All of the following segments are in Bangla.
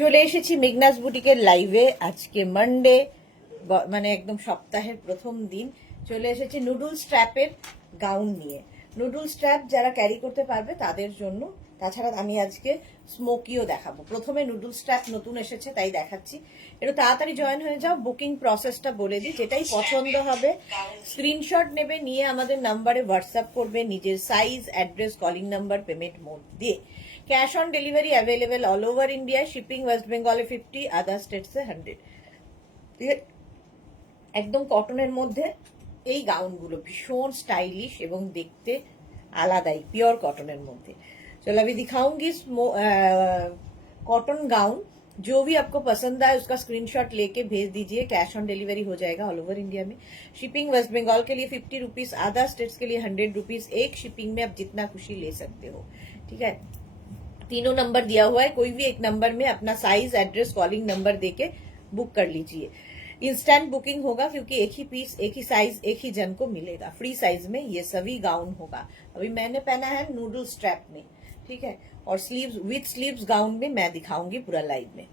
চলে এসেছি মেঘনাস বুটিকের লাইভে। আজকে মানডে, মানে একদম সপ্তাহের প্রথম দিন। চলে এসেছি নুডল স্ট্র্যাপের গাউন নিয়ে। নুডল স্ট্র্যাপ যারা ক্যারি করতে পারবে তাদের জন্য। তাছাড়া আমি আজকে স্মোকিও দেখাবো। প্রথমে নুডল স্ট্র্যাপ নতুন এসেছে তাই দেখাচ্ছি। একটু তাড়াতাড়ি জয়েন হয়ে যাও। বুকিং প্রসেসটা বলে দিই, যেটাই পছন্দ হবে স্ক্রিনশট নেবে, নিয়ে আমাদের নাম্বারে হোয়াটসঅ্যাপ করবে নিজের size, address, calling number, payment mode দিয়ে। Cash on delivery available all over India. Shipping West Bengal 50, other state से 100। ঠিক আছে, একদম কটনের মধ্যে এই গাউনগুলো ভীষণ স্টাইলিশ এবং দেখতে আলাদাই, পিওর কটনের মধ্যে। चलो अभी दिखाऊंगी कॉटन गाउन। जो भी आपको पसंद आए उसका स्क्रीनशॉट लेके भेज दीजिए। कैश ऑन डिलीवरी हो जाएगा ऑल ओवर इंडिया में। शिपिंग वेस्ट बंगाल के लिए 50 रुपीज, अदर स्टेट्स के लिए 100 रुपीज। एक शिपिंग में आप जितना खुशी ले सकते हो। ठीक है, तीनों नंबर दिया हुआ है, कोई भी एक नंबर में अपना साइज, एड्रेस, कॉलिंग नंबर देके बुक कर लीजिए। इंस्टेंट बुकिंग होगा क्योंकि एक ही पीस, एक ही साइज, एक ही जन को मिलेगा। फ्री साइज में ये सभी गाउन होगा। अभी मैंने पहना है नूडल स्ट्रैप में, ठीक है, और स्लीव्स विथ स्लीव्स गाउन में मैं दिखाऊंगी पूरा लाइव में।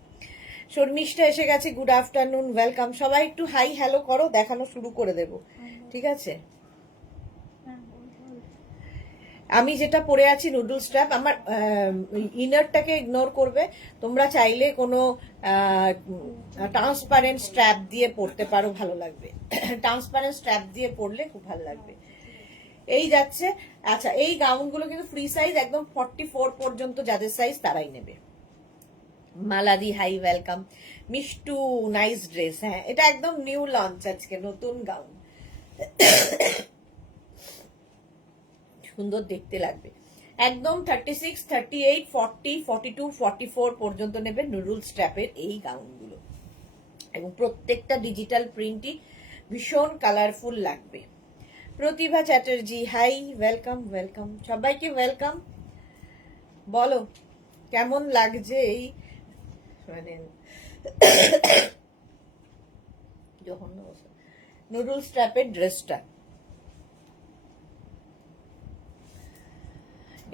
শর্মিষ্ঠা এসে গেছে, গুড আফটারনুন, ওয়েলকাম। সবাই একটু হাই হ্যালো করো, দেখানো শুরু করে দেব। ঠিক আছে, আমি যেটা পরে আছি নুডল স্ট্র্যাপ, আমার ইনারটাকে ইগনোর করবে। তোমরা চাইলে কোনো ট্রান্সপারেন্ট স্ট্র্যাপ দিয়ে পরতে পারো, ভালো লাগবে। ট্রান্সপারেন্ট স্ট্র্যাপ দিয়ে পরলে খুব ভালো লাগবে। এই যাচ্ছে। আচ্ছা, এই গাউনগুলো কিন্তু ফ্রি সাইজ, একদম 44 পর্যন্ত যাদের সাইজ তারাই নেবে। মালাদি hi, welcome. Mishtu nice dress. হ্যাঁ, এটা একদম নিউ লঞ্চ, আজকে নতুন গাউন, সুন্দর দেখতে লাগবে। একদম 36, 38, 40, 42, 44 পর্যন্ত নেবে নুডল স্ট্র্যাপের এই গাউনগুলো, এবং প্রত্যেকটা ডিজিটাল প্রিন্টই ভীষণ কালারফুল লাগবে। প্রতিভা চ্যাটার্জি হাই, ওয়েলকাম ওয়েলকাম, সবাইকে ওয়েলকাম। বলো কেমন লাগছে এই মানে যখন নুডল স্ট্র্যাপের ড্রেসটা।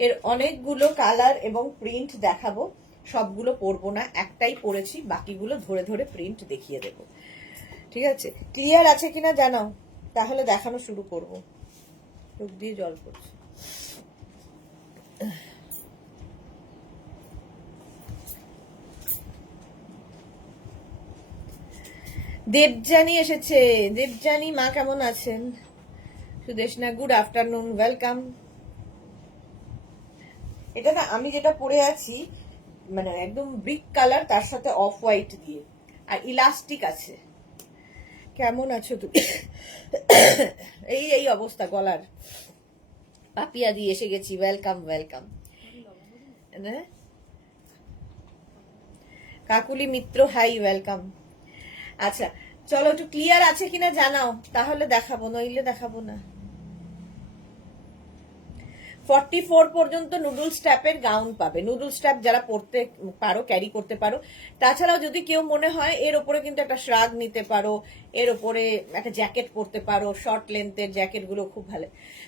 এর অনেকগুলো কালার এবং প্রিন্ট দেখাবো, সবগুলো পরবো না, একটাই পরেছি, বাকিগুলো ধরে ধরে প্রিন্ট দেখিয়ে দেব। ঠিক আছে, ক্লিয়ার আছে কিনা জানাও, তাহলে দেখানো শুরু করব। চোখ দিয়ে জল পড়ছে। দেবজানি এসেছে। দেবজানি মা কেমন আছেন? Sudeshna good afternoon, welcome. এটা না, আমি যেটা পরে আছি মানে একদম ব্রিক কালার, তার সাথে অফ হোয়াইট দিয়ে, আর ইলাস্টিক আছে। কেমন আছো তুমি? এই এই অবস্থা গলার। পাপিয়া দিয়ে এসে গেছি, ওয়েলকাম ওয়েলকাম। কাকুলি মিত্র হাই, ওয়েলকাম। আচ্ছা চলো, একটু ক্লিয়ার আছে কিনা জানাও, তাহলে দেখাবো, নইলে দেখাবো না। 44 পর্যন্ত নুডল স্ট্র্যাপের গাউন পাবে। নুডল স্ট্র্যাপ যারা পরতে পারো, ক্যারি করতে পারো। তাছাড়াও যদি কেউ মনে হয় এর ওপরে কিন্তু একটা শ্রাগ নিতে পারো, এর ওপরে একটা জ্যাকেট পরতে পারো, শর্ট লেন্থের জ্যাকেট গুলো খুব ভালো।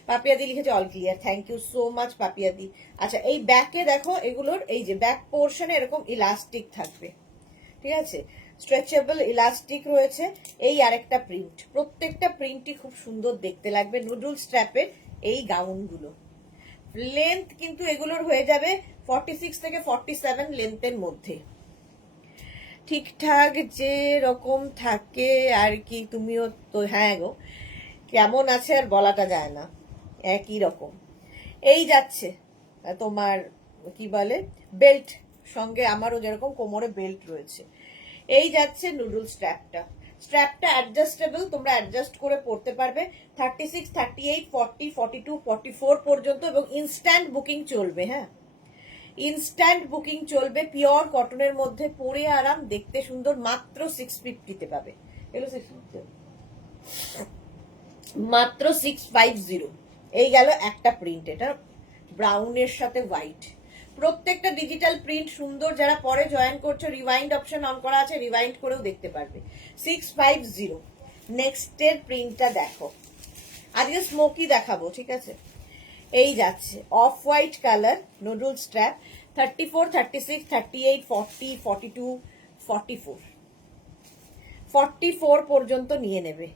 পাপিয়াদি লিখেছে all clear, thank you so much পাপিয়াদি। আচ্ছা, এই ব্যাকে দেখো, এগুলোর এই যে ব্যাক পোর্শনে এরকম ইলাস্টিক থাকবে, ঠিক আছে, স্ট্রেচেবল ইলাস্টিক রয়েছে। এই আরেকটা প্রিন্ট, প্রত্যেকটা প্রিন্টই খুব সুন্দর দেখতে লাগবে নুডল স্ট্র্যাপের এই গাউনগুলো। লেন্থ কিন্তু এগুলোর হয়ে যাবে 46 থেকে 47 লেন্থের মধ্যে। ঠিকঠাক যে রকম থাকে আর কি, তুমিও তো। হ্যাঁ গো, কেমন আছে আর বলাটা যায় না, একই রকম। এই যাচ্ছে তোমার কি বলে বেল্ট, সঙ্গে আমারও যেরকম কোমরে বেল্ট রয়েছে। এই যাচ্ছে নুডল স্ট্র্যাপটা। স্ট্র্যাপটা অ্যাডজাস্টেবল, তোমরা অ্যাডজাস্ট করে পড়তে পারবে। 36, 38, 40, 42, 44 পর্যন্ত, এবং ইনস্ট্যান্ট বুকিং চলবে। হ্যাঁ, ইনস্ট্যান্ট বুকিং চলবে। পিওর কটনের মধ্যে, পরে আরাম, দেখতে সুন্দর। মাত্র 650-তে পাবে। এগুলো 650, মাত্র 650। এই গেল একটা প্রিন্ট, এটা ব্রাউনের সাথে হোয়াইট। প্রত্যেকটা ডিজিটাল প্রিন্ট সুন্দর। যারা পরে জয়েন করছো, রিওয়াইন্ড অপশন অন করা আছে, রিওয়াইন্ড করেও দেখতে পারবে। 650। নেক্সটের প্রিন্টটা দেখো, আজকে স্মোকি দেখাবো, ঠিক আছে। এই যাচ্ছে off white colour noodle strap, 34, 36, 38, 40, 42, 44, 44 পর্যন্ত নিয়ে নেবে।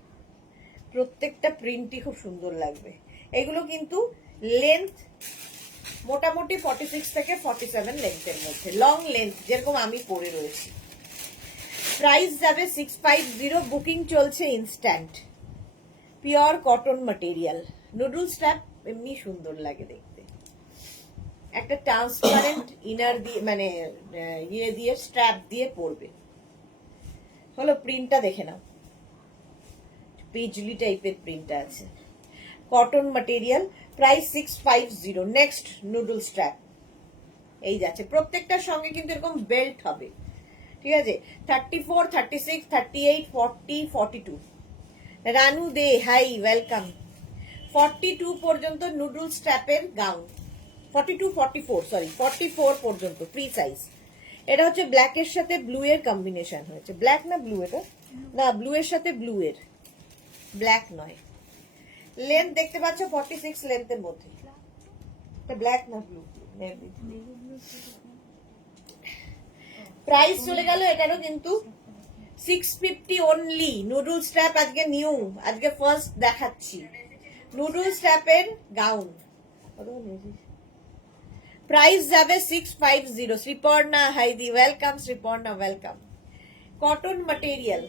প্রত্যেকটা প্রিন্টই খুব সুন্দর লাগবে। এগুলো কিন্তু লেন্থ মোটামুটি 46 থেকে 47 লেন্থের মধ্যে, লং লেন্থ যেরকম আমি পরে রয়েছি। প্রাইস যাবে 650, বুকিং চলছে instant. Pure cotton material, noodle strap এমনি সুন্দর লাগে দেখতে। একটা ট্রান্সপারেন্ট ইনার দিয়ে মানে ইয়ে দিয়ে স্ট্র্যাপ দিয়ে পরবে। হলো প্রিন্টটা দেখে নাও, পিজলি টাইপের প্রিন্ট আছে, cotton material. Price 650। Next noodle strap এই যাচ্ছে। প্রত্যেকটার সঙ্গে কিন্তু এরকম বেল্ট হবে, ঠিক আছে। 34, 36, 38, 40, 42। রানু দে হাই, ওয়েলকাম। 42 পর্যন্ত নুডল স্ট্র্যাপের গাউন, 42, 44 সরি 44 পর্যন্ত ফ্রি সাইজ। এটা হচ্ছে ব্ল্যাক এর সাথে ব্লু এর কম্বিনেশন হয়েছে। ব্ল্যাক না ব্লু, এটা না ব্লু এর সাথে ব্লু এর, ব্ল্যাক নয়। লেন্থ দেখতে পাচ্ছ 46 লেন্থের মধ্যে, ব্ল্যাক না ব্লু। প্রাইস চলে গেল এটারও কিন্তু 650 অনলি। নুডল স্ট্র্যাপ আজকে নিউ, আজকে ফার্স্ট দেখাচ্ছি নুডল স্ট্র্যাপের গাউন। প্রাইস যাবে 650। শ্রীপর্ণা হাইদি, welcome Sriparna, welcome. Cotton material,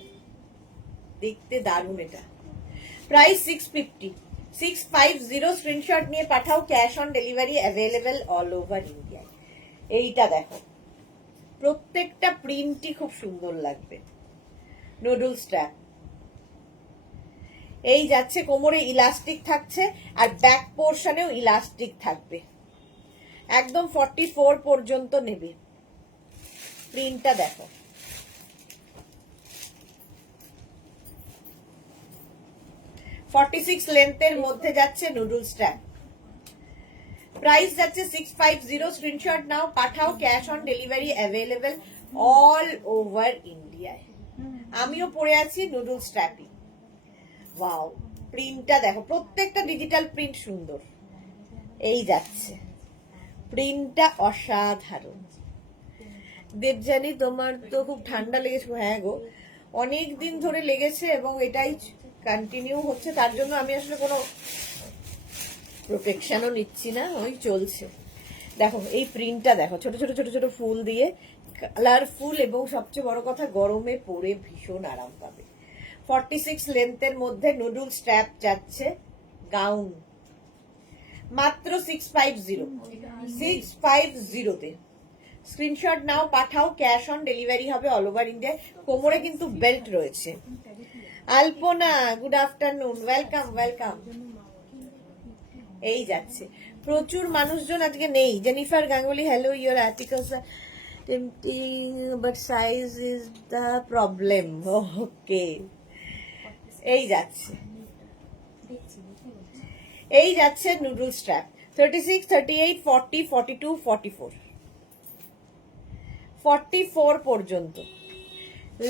দেখতে দারুণ এটা। প্রাইস 650, 650। স্ক্রিনশট নিয়ে পাঠাও, cash on delivery available all over India. এইটা দেখো, প্রত্যেকটা প্রিন্টই খুব সুন্দর লাগবে। নুডল স্ট্র্যাপ এই যাচ্ছে, কোমরে ইলাস্টিক থাকছে আর ব্যাক পোর্শনেও ইলাস্টিক থাকবে। একদম 44 পর্যন্ত নেবে। প্রিন্টটা দেখো, (46) লেন্থের মধ্যে যাচ্ছে নুডল স্ট্র্যাপ। প্রাইস যাচ্ছে 650। স্ক্রিনশট নাও, পাঠাও, cash on delivery available all over ইন্ডিয়ায়। আমিও পরে আছি নুডল স্ট্র্যাপই। ওয়াও, প্রিন্টটা দেখো, প্রত্যেকটা ডিজিটাল প্রিন্ট সুন্দর। এই যাচ্ছে, প্রিন্টটা অসাধারণ। দেবজানি, তোমার তো খুব ঠান্ডা লেগেছে। হ্যাঁ গো, অনেক দিন ধরে লেগেছে এবং এটাই কন্টিনিউ হচ্ছে। তার জন্য আমি আসলে কোনো প্রোটেকশনও নিচ্ছি না, ওই চলছে। দেখো এই প্রিন্টটা দেখো, ছোট ছোট ছোট ছোট ফুল দিয়ে, কালারফুল, এবং সবচেয়ে বড় কথা গরমে পরে ভীষণ আরাম পাবে। 46 লেন্থের মধ্যে নুডল স্ট্র্যাপ যাচ্ছে গাউন, মাত্র 650। 650-তে স্ক্রিনশট নাও, পাঠাও, ক্যাশ অন ডেলিভারি হবে অল ওভার ইন্ডিয়া। কোমরে কিন্তু বেল্ট রয়েছে। Alpana, good afternoon, welcome welcome. এই যাচ্ছে, প্রচুর মানুষজন আজকে নেই। Jennifer Ganguly, hello, your articles are tempting but size is the problem. Okay, এই যাচ্ছে, এই যাচ্ছে নুডল স্ট্র্যাপ। 36, 38, 40, 42, 44, 44 পর্যন্ত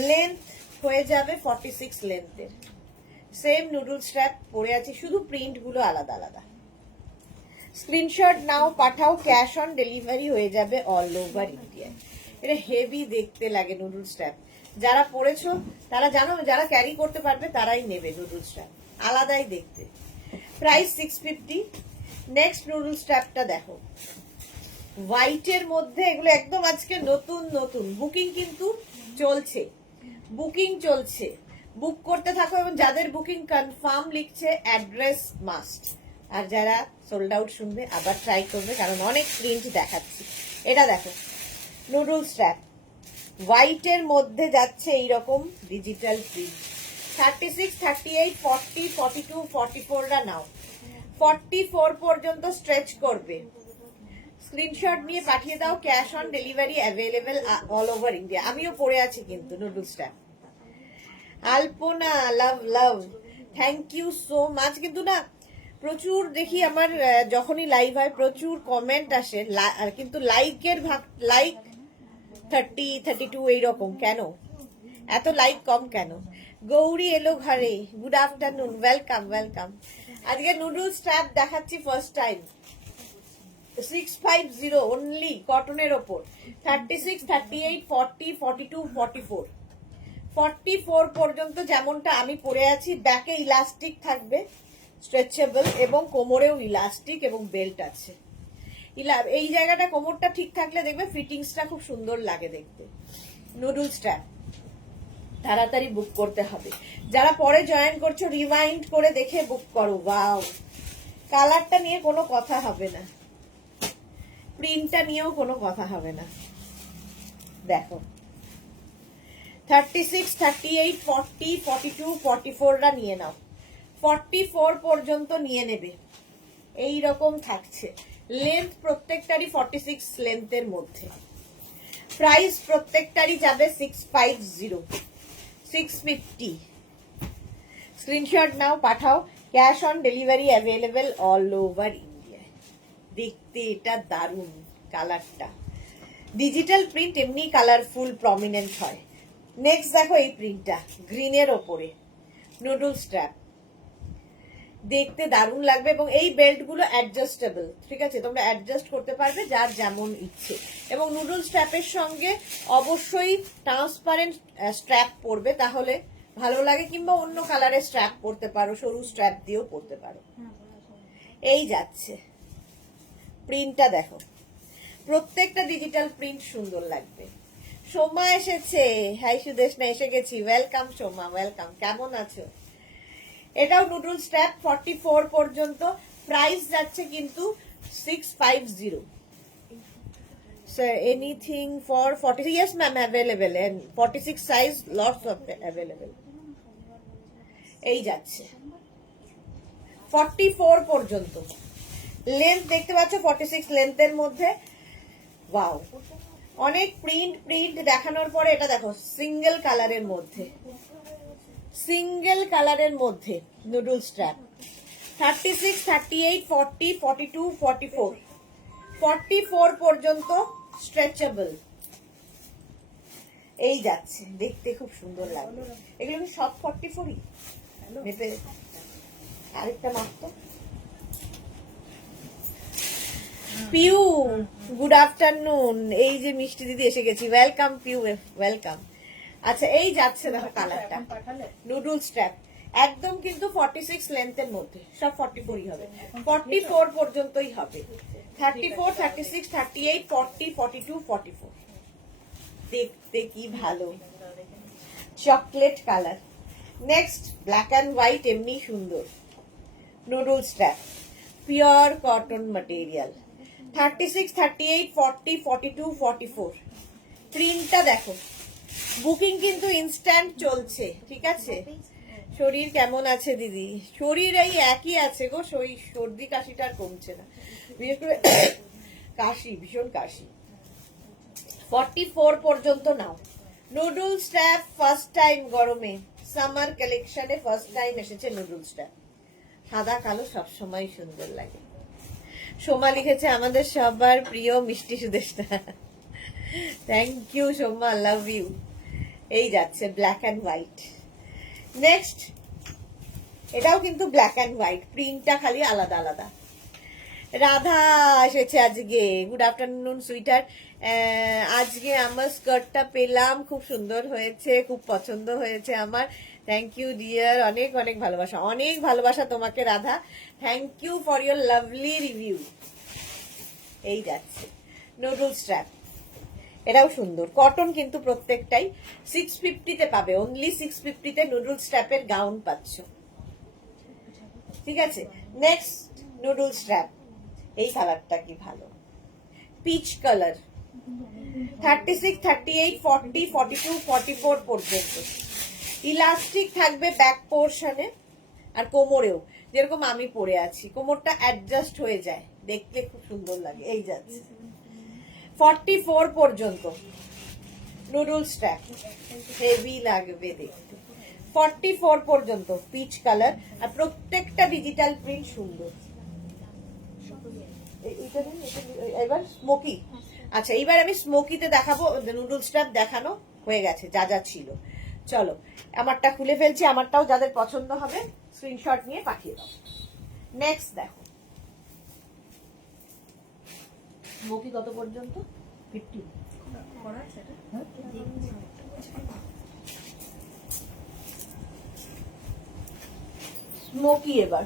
লেন্থ হয়ে যাবে 46 লেন্থের। সেম নুডল স্ট্র্যাপ পরে আছে, শুধু প্রিন্ট গুলো আলাদা আলাদা। স্ক্রিনশট নাও, পাঠাও, ক্যাশ অন ডেলিভারি হয়ে যাবে অল ওভার ইন্ডিয়া। এটা হেভি দেখতে লাগে নুডল স্ট্র্যাপ। যারা পরেছো তারা জানো, যারা ক্যারি করতে পারবে তারাই নেবে নুডল স্ট্র্যাপ, আলাদাই দেখতে। প্রাইস 650। নেক্সট নুডল স্ট্র্যাপটা দেখো, হোয়াইটের মধ্যে। এগুলো একদম আজকে নতুন নতুন, বুকিং কিন্তু চলছে, বুকিং চলছে। বুক করতে থাকো, এবং যাদের বুকিং কনফার্ম লিখছে অ্যাড্রেস মাস্ট। আর যারা সোল্ড আউট শুনবে আবার ট্রাই করবে, কারণ অনেক প্রিন্ট দেখাচ্ছি। এটা দেখো নুডল স্ট্র্যাপ, হোয়াইটের মধ্যে যাচ্ছে এইরকম ডিজিটাল প্রিন্ট। 36, 38, 40, 42, 44টা নাও, 44 পর্যন্ত স্ট্রেচ করবে। স্ক্রিনশট নিয়ে পাঠিয়ে দাও, cash on delivery available all over India. আমিও পরে আছি কিন্তু noodle strap. Alpana, love love, thank you so much. কিন্তু না, প্রচুর দেখি আমার যখনই লাইভ হয় প্রচুর কমেন্ট আসে, কিন্তু লাইকের ভাগ, লাইক 30, 32 এইরকম। কেন এত লাইক কম কেন? গৌরী এলো ঘরে, গুড আফটারনুন, ওয়েলকাম ওয়েলকাম। আজকে নুডল স্ট্র্যাপ দেখাচ্ছি ফার্স্ট টাইম। 650 অনলি কটনের ওপর। 36, 38, 40, 42, 44, 44 পর্যন্ত যেমনটা আমি পরে আছি। ব্যাকে ইলাস্টিক থাকবে, স্ট্রেচেবল, এবং কোমরেও ইলাস্টিক এবং বেল্ট আছে। এই জায়গাটা কোমরটা ঠিক থাকলে দেখবে ফিটিংসটা খুব সুন্দর লাগে দেখতে। নুডল স্ট্র্যাপ তাড়াতাড়ি বুক করতে হবে। যারা পরে জয়েন করছো রিওয়াইন্ড করে দেখে বুক করো। ওয়াও, কালারটা নিয়ে কোনো কথা হবে না, প্রিন্টটা নিয়েও কোনো কথা হবে না। দেখো 36, 38, 40, 42, 44রা নিয়ে নাও। 44 পর্যন্ত নিয়ে নেবে। এই রকম থাকছে। লেন্থ প্রত্যেকটারই 46 লেন্থের মধ্যে। প্রাইস প্রত্যেকটারই যাবে 650, 650। স্ক্রিনশট নাও, পাঠাও। Cash on delivery available all over India. দেখতে এটা দারুণ কালারটা। ডিজিটাল প্রিন্ট এমনি কালারফুল প্রমিনেন্ট হয়। নেক্সট দেখো এই প্রিন্টটা গ্রিনের ওপরে, নুডল স্ট্র্যাপ। দেখতে দারুণ লাগবে এবং এই বেল্ট গুলো অ্যাডজাস্টেবল, ঠিক আছে, তোমরা অ্যাডজাস্ট করতে পারবে যার যেমন ইচ্ছে। এবং নুডল স্ট্র্যাপের সঙ্গে অবশ্যই ট্রান্সপারেন্ট স্ট্র্যাপ পরবে, তাহলে ভালো লাগে, কিংবা অন্য কালারের স্ট্র্যাপ পরতে পারো, সরু স্ট্র্যাপ দিয়েও পরতে পারো। এই যাচ্ছে প্রিন্টটা দেখো, প্রত্যেকটা ডিজিটাল প্রিন্ট সুন্দর লাগবে। সোমা এসেছে, হাই সুদেশনা, এসে গেছি। Welcome Soma, welcome. কেমন আছো? এটাও নুডল স্ট্র্যাপ 44 পর্যন্ত। প্রাইস যাচ্ছে কিন্তু 650। Anything for 40? Yes ma'am, available. 46 size, lots of available. এই যাচ্ছে 44 পর্যন্ত। লেন্থ দেখতে পাচ্ছ 46 লেন্থের মধ্যে। ওয়াও, অনেক প্রিন্ট দেখানোর পরে এটা দেখো সিঙ্গেল কালারের মধ্যে, সিঙ্গেল কালারের মধ্যে নুডল স্ট্র্যাপ। 36, 38, 40, 42, 44, 44 পর্যন্ত স্ট্রেচেবল। এই যাচ্ছে, দেখতে খুব সুন্দর লাগবে। এগুলো কি সব 44ই? মেপে আরেকটা মাত্র। Piu, good afternoon. এই যে মিষ্টি দিদি এসে গেছি। Welcome Piu, welcome. আচ্ছা, এই যাচ্ছে দেখো কালারটা, নুডল স্ট্র্যাপ একদম কিন্তু 46 লেন্থের মধ্যে। সব 44ই হবে, 44 পর্যন্তই হবে। 34, 36, 38, 40, 42, 44। দেখতে কি ভালো, chocolate colour. Next black and white, এমনি সুন্দর noodle strap, pure cotton material. 36, 38, 40, 42, 44। প্রিন্টটা দেখো। বুকিং কিন্তু ইনস্ট্যান্ট চলছে, ঠিক আছে। শরীর কেমন আছে দিদি? শরীর এই একই আছে গো, সর্দি কাশিটা আর কমছে না, বিশেষ করে কাশি, ভীষণ কাশি। 44 পর্যন্ত নাও। নুডল স্ট্র্যাপ ফার্স্ট টাইম গরমে, সামার কালেকশনে ফার্স্ট টাইম এসেছে নুডল স্ট্র্যাপ। সাদা কালো সবসময় সুন্দর লাগে। সোমা লিখেছে আমাদের সবার প্রিয় মিষ্টি Sudeshna. Thank you Soma, love you. এই যাচ্ছে ব্ল্যাক অ্যান্ড হোয়াইট। নেক্সট এটাও কিন্তু ব্ল্যাক অ্যান্ড হোয়াইট, প্রিন্টটা খালি আলাদা আলাদা। রাধা এসেছে আজকে। গুড আফটারনুন সুইটার। আজকে আমার স্কার্টটা পেলাম, খুব সুন্দর হয়েছে, খুব পছন্দ হয়েছে আমার। থ্যাংক ইউ ডিয়ার, অনেক অনেক ভালোবাসা, অনেক ভালোবাসা তোমাকে Radha. Thank you for your lovely review. এই যাচ্ছে নুডল স্ট্র্যাপ, এটাও সুন্দর, কটন কিন্তু প্রত্যেকটাই। 650-তে পাবে, অনলি 650-তে নুডল স্ট্র্যাপের গাউন পাচ্ছ, ঠিক আছে। নেক্সট নুডল স্ট্র্যাপ, এই কালারটা কি ভালো, পিচ কালার। 36, 38, 40, 42, 44 পর্যন্ত। ইলাস্টিক থাকবে ব্যাক পোর্শনে আর কোমরেও, যেরকম আমি পরে আছি, কোমরটা অ্যাডজাস্ট হয়ে যায়, দেখতে খুব সুন্দর লাগে। এই যাচ্ছে 44 পর্যন্ত নুডল স্ট্র্যাপ, হেভি লাগবে দেখতে। 44 পর্যন্ত পিচ কালার, আর প্রত্যেকটা ডিজিটাল প্রিন্ট সুন্দর। এবার স্মোকি। আচ্ছা, এইবার আমি স্মোকিতে দেখাবো। নুডল স্ট্র্যাপ দেখানো হয়ে গেছে যা যা ছিল। চলো আমারটা খুলে ফেলছি, আমারটাও যাদের পছন্দ হবে স্ক্রিনশট নিয়ে পাঠিয়ে দাও। নেক্সট দেখো স্মোকি কত পর্যন্ত? 50 স্মোকি। এবার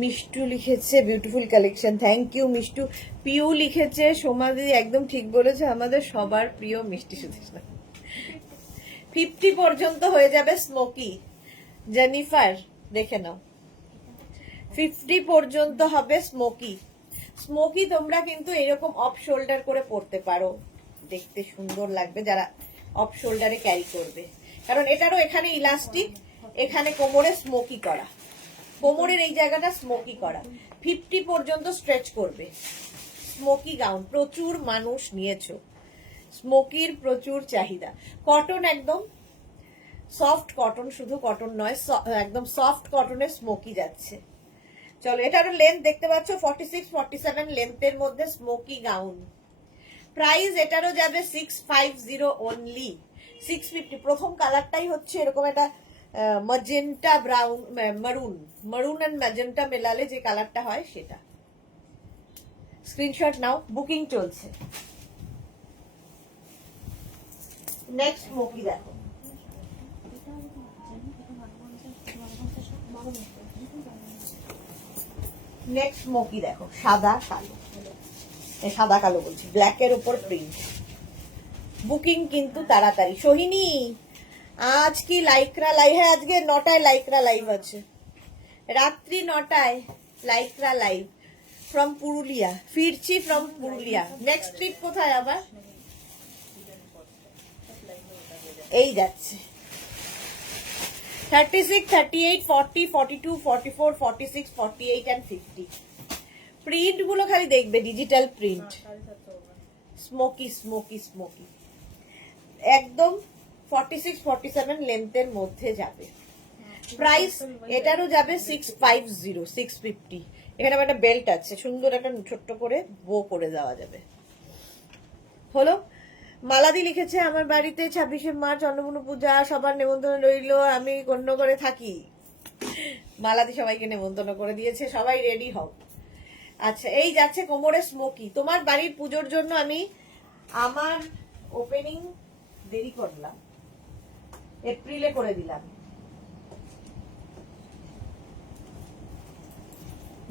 মিষ্টু লিখেছে beautiful collection, thank you Mishtu. Piu লিখেছে সোমা দিদি একদম ঠিক বলেছে, আমাদের সবার প্রিয় মিষ্টি সুতৃষ্ণা। 50 পর্যন্ত হয়ে যাবে স্মোকি। জেনিফার দেখে নাও, 50 পর্যন্ত হবে স্মোকি। স্মোকি তোমরা কিন্তু এরকম অফ শোল্ডার করে পরতে পারো, দেখতে সুন্দর লাগবে যারা অফ শোল্ডারে ক্যারি করবে, কারণ এটারও এখানে ইলাস্টিক, এখানে কোমরে স্মোকি করা, কোমরের এই জায়গাটা স্মোকি করা। 50 পর্যন্ত স্ট্রেচ করবে। স্মোকি গাউন প্রচুর মানুষ নিয়েছো, স্মোকির প্রচুর চাহিদা। কটন, একদম সফট কটন, শুধু কটন নয়, একদম সফট কটনের স্মোকি যাচ্ছে। চলো, এটারও লেন্থ দেখতে পাচ্ছ 46-47 লেন্থের মধ্যে স্মোকি গাউন। প্রাইস এটারও যাবে 650 অনলি। 650। প্রথম কালারটাই হচ্ছে এরকম একটা ম্যাজেন্টা ব্রাউন, মারুন এন্ড ম্যাজেন্টা মেলালে যে কালারটা হয় সেটা। স্ক্রিনশট নাও, বুকিং চলছে। নেক্সট স্মোকি দেখো, নেক্সট স্মোকি দেখো, সাদা কালো, সাদা কালো বলছি, ব্ল্যাকের উপর প্রিন্ট। বুকিং কিন্তু তাড়াতাড়ি। সোহিনী আজ কি লাইক্রা লাইভ? হ্যাঁ, আজকে 9টায় লাইক্রা লাইভ আছে, রাত্রি 9টায় লাইক্রা লাইভ ফ্রম পুরুলিয়া। ফিরছি ফ্রম পুরুলিয়া। নেক্সট ট্রিপ কোথায় আবার? এই যাচ্ছে 36, 38, 40, 42, 44, 46, 48 and 50। প্রিন্ট গুলো খালি দেখবে, digital print. Smoky smoky smoky, একদম 46-47 লেন্থের মধ্যে যাবে। প্রাইস এটারও যাবে 650, 650। এখানে একটা বেল্ট আছে, সুন্দর একটা ছোট্ট করে বো করে দেওয়া যাবে। হলো। মালাদি লিখেছে আমার বাড়িতে 26শে মার্চ অন্নপূর্ণা পূজা, সবার নেমন্তন্ন রইল, আমি কন্যগড়ে থাকি। মালাদি সবাইকে নেমন্তন্ন করে দিয়েছে, সবাই রেডি হও। আচ্ছা, এই যাচ্ছে কোমরে স্মোকি। তোমার বাড়ির পুজোর জন্য আমি আমার ওপেনিং দেরি করলাম, এপ্রিলে করে দিলাম।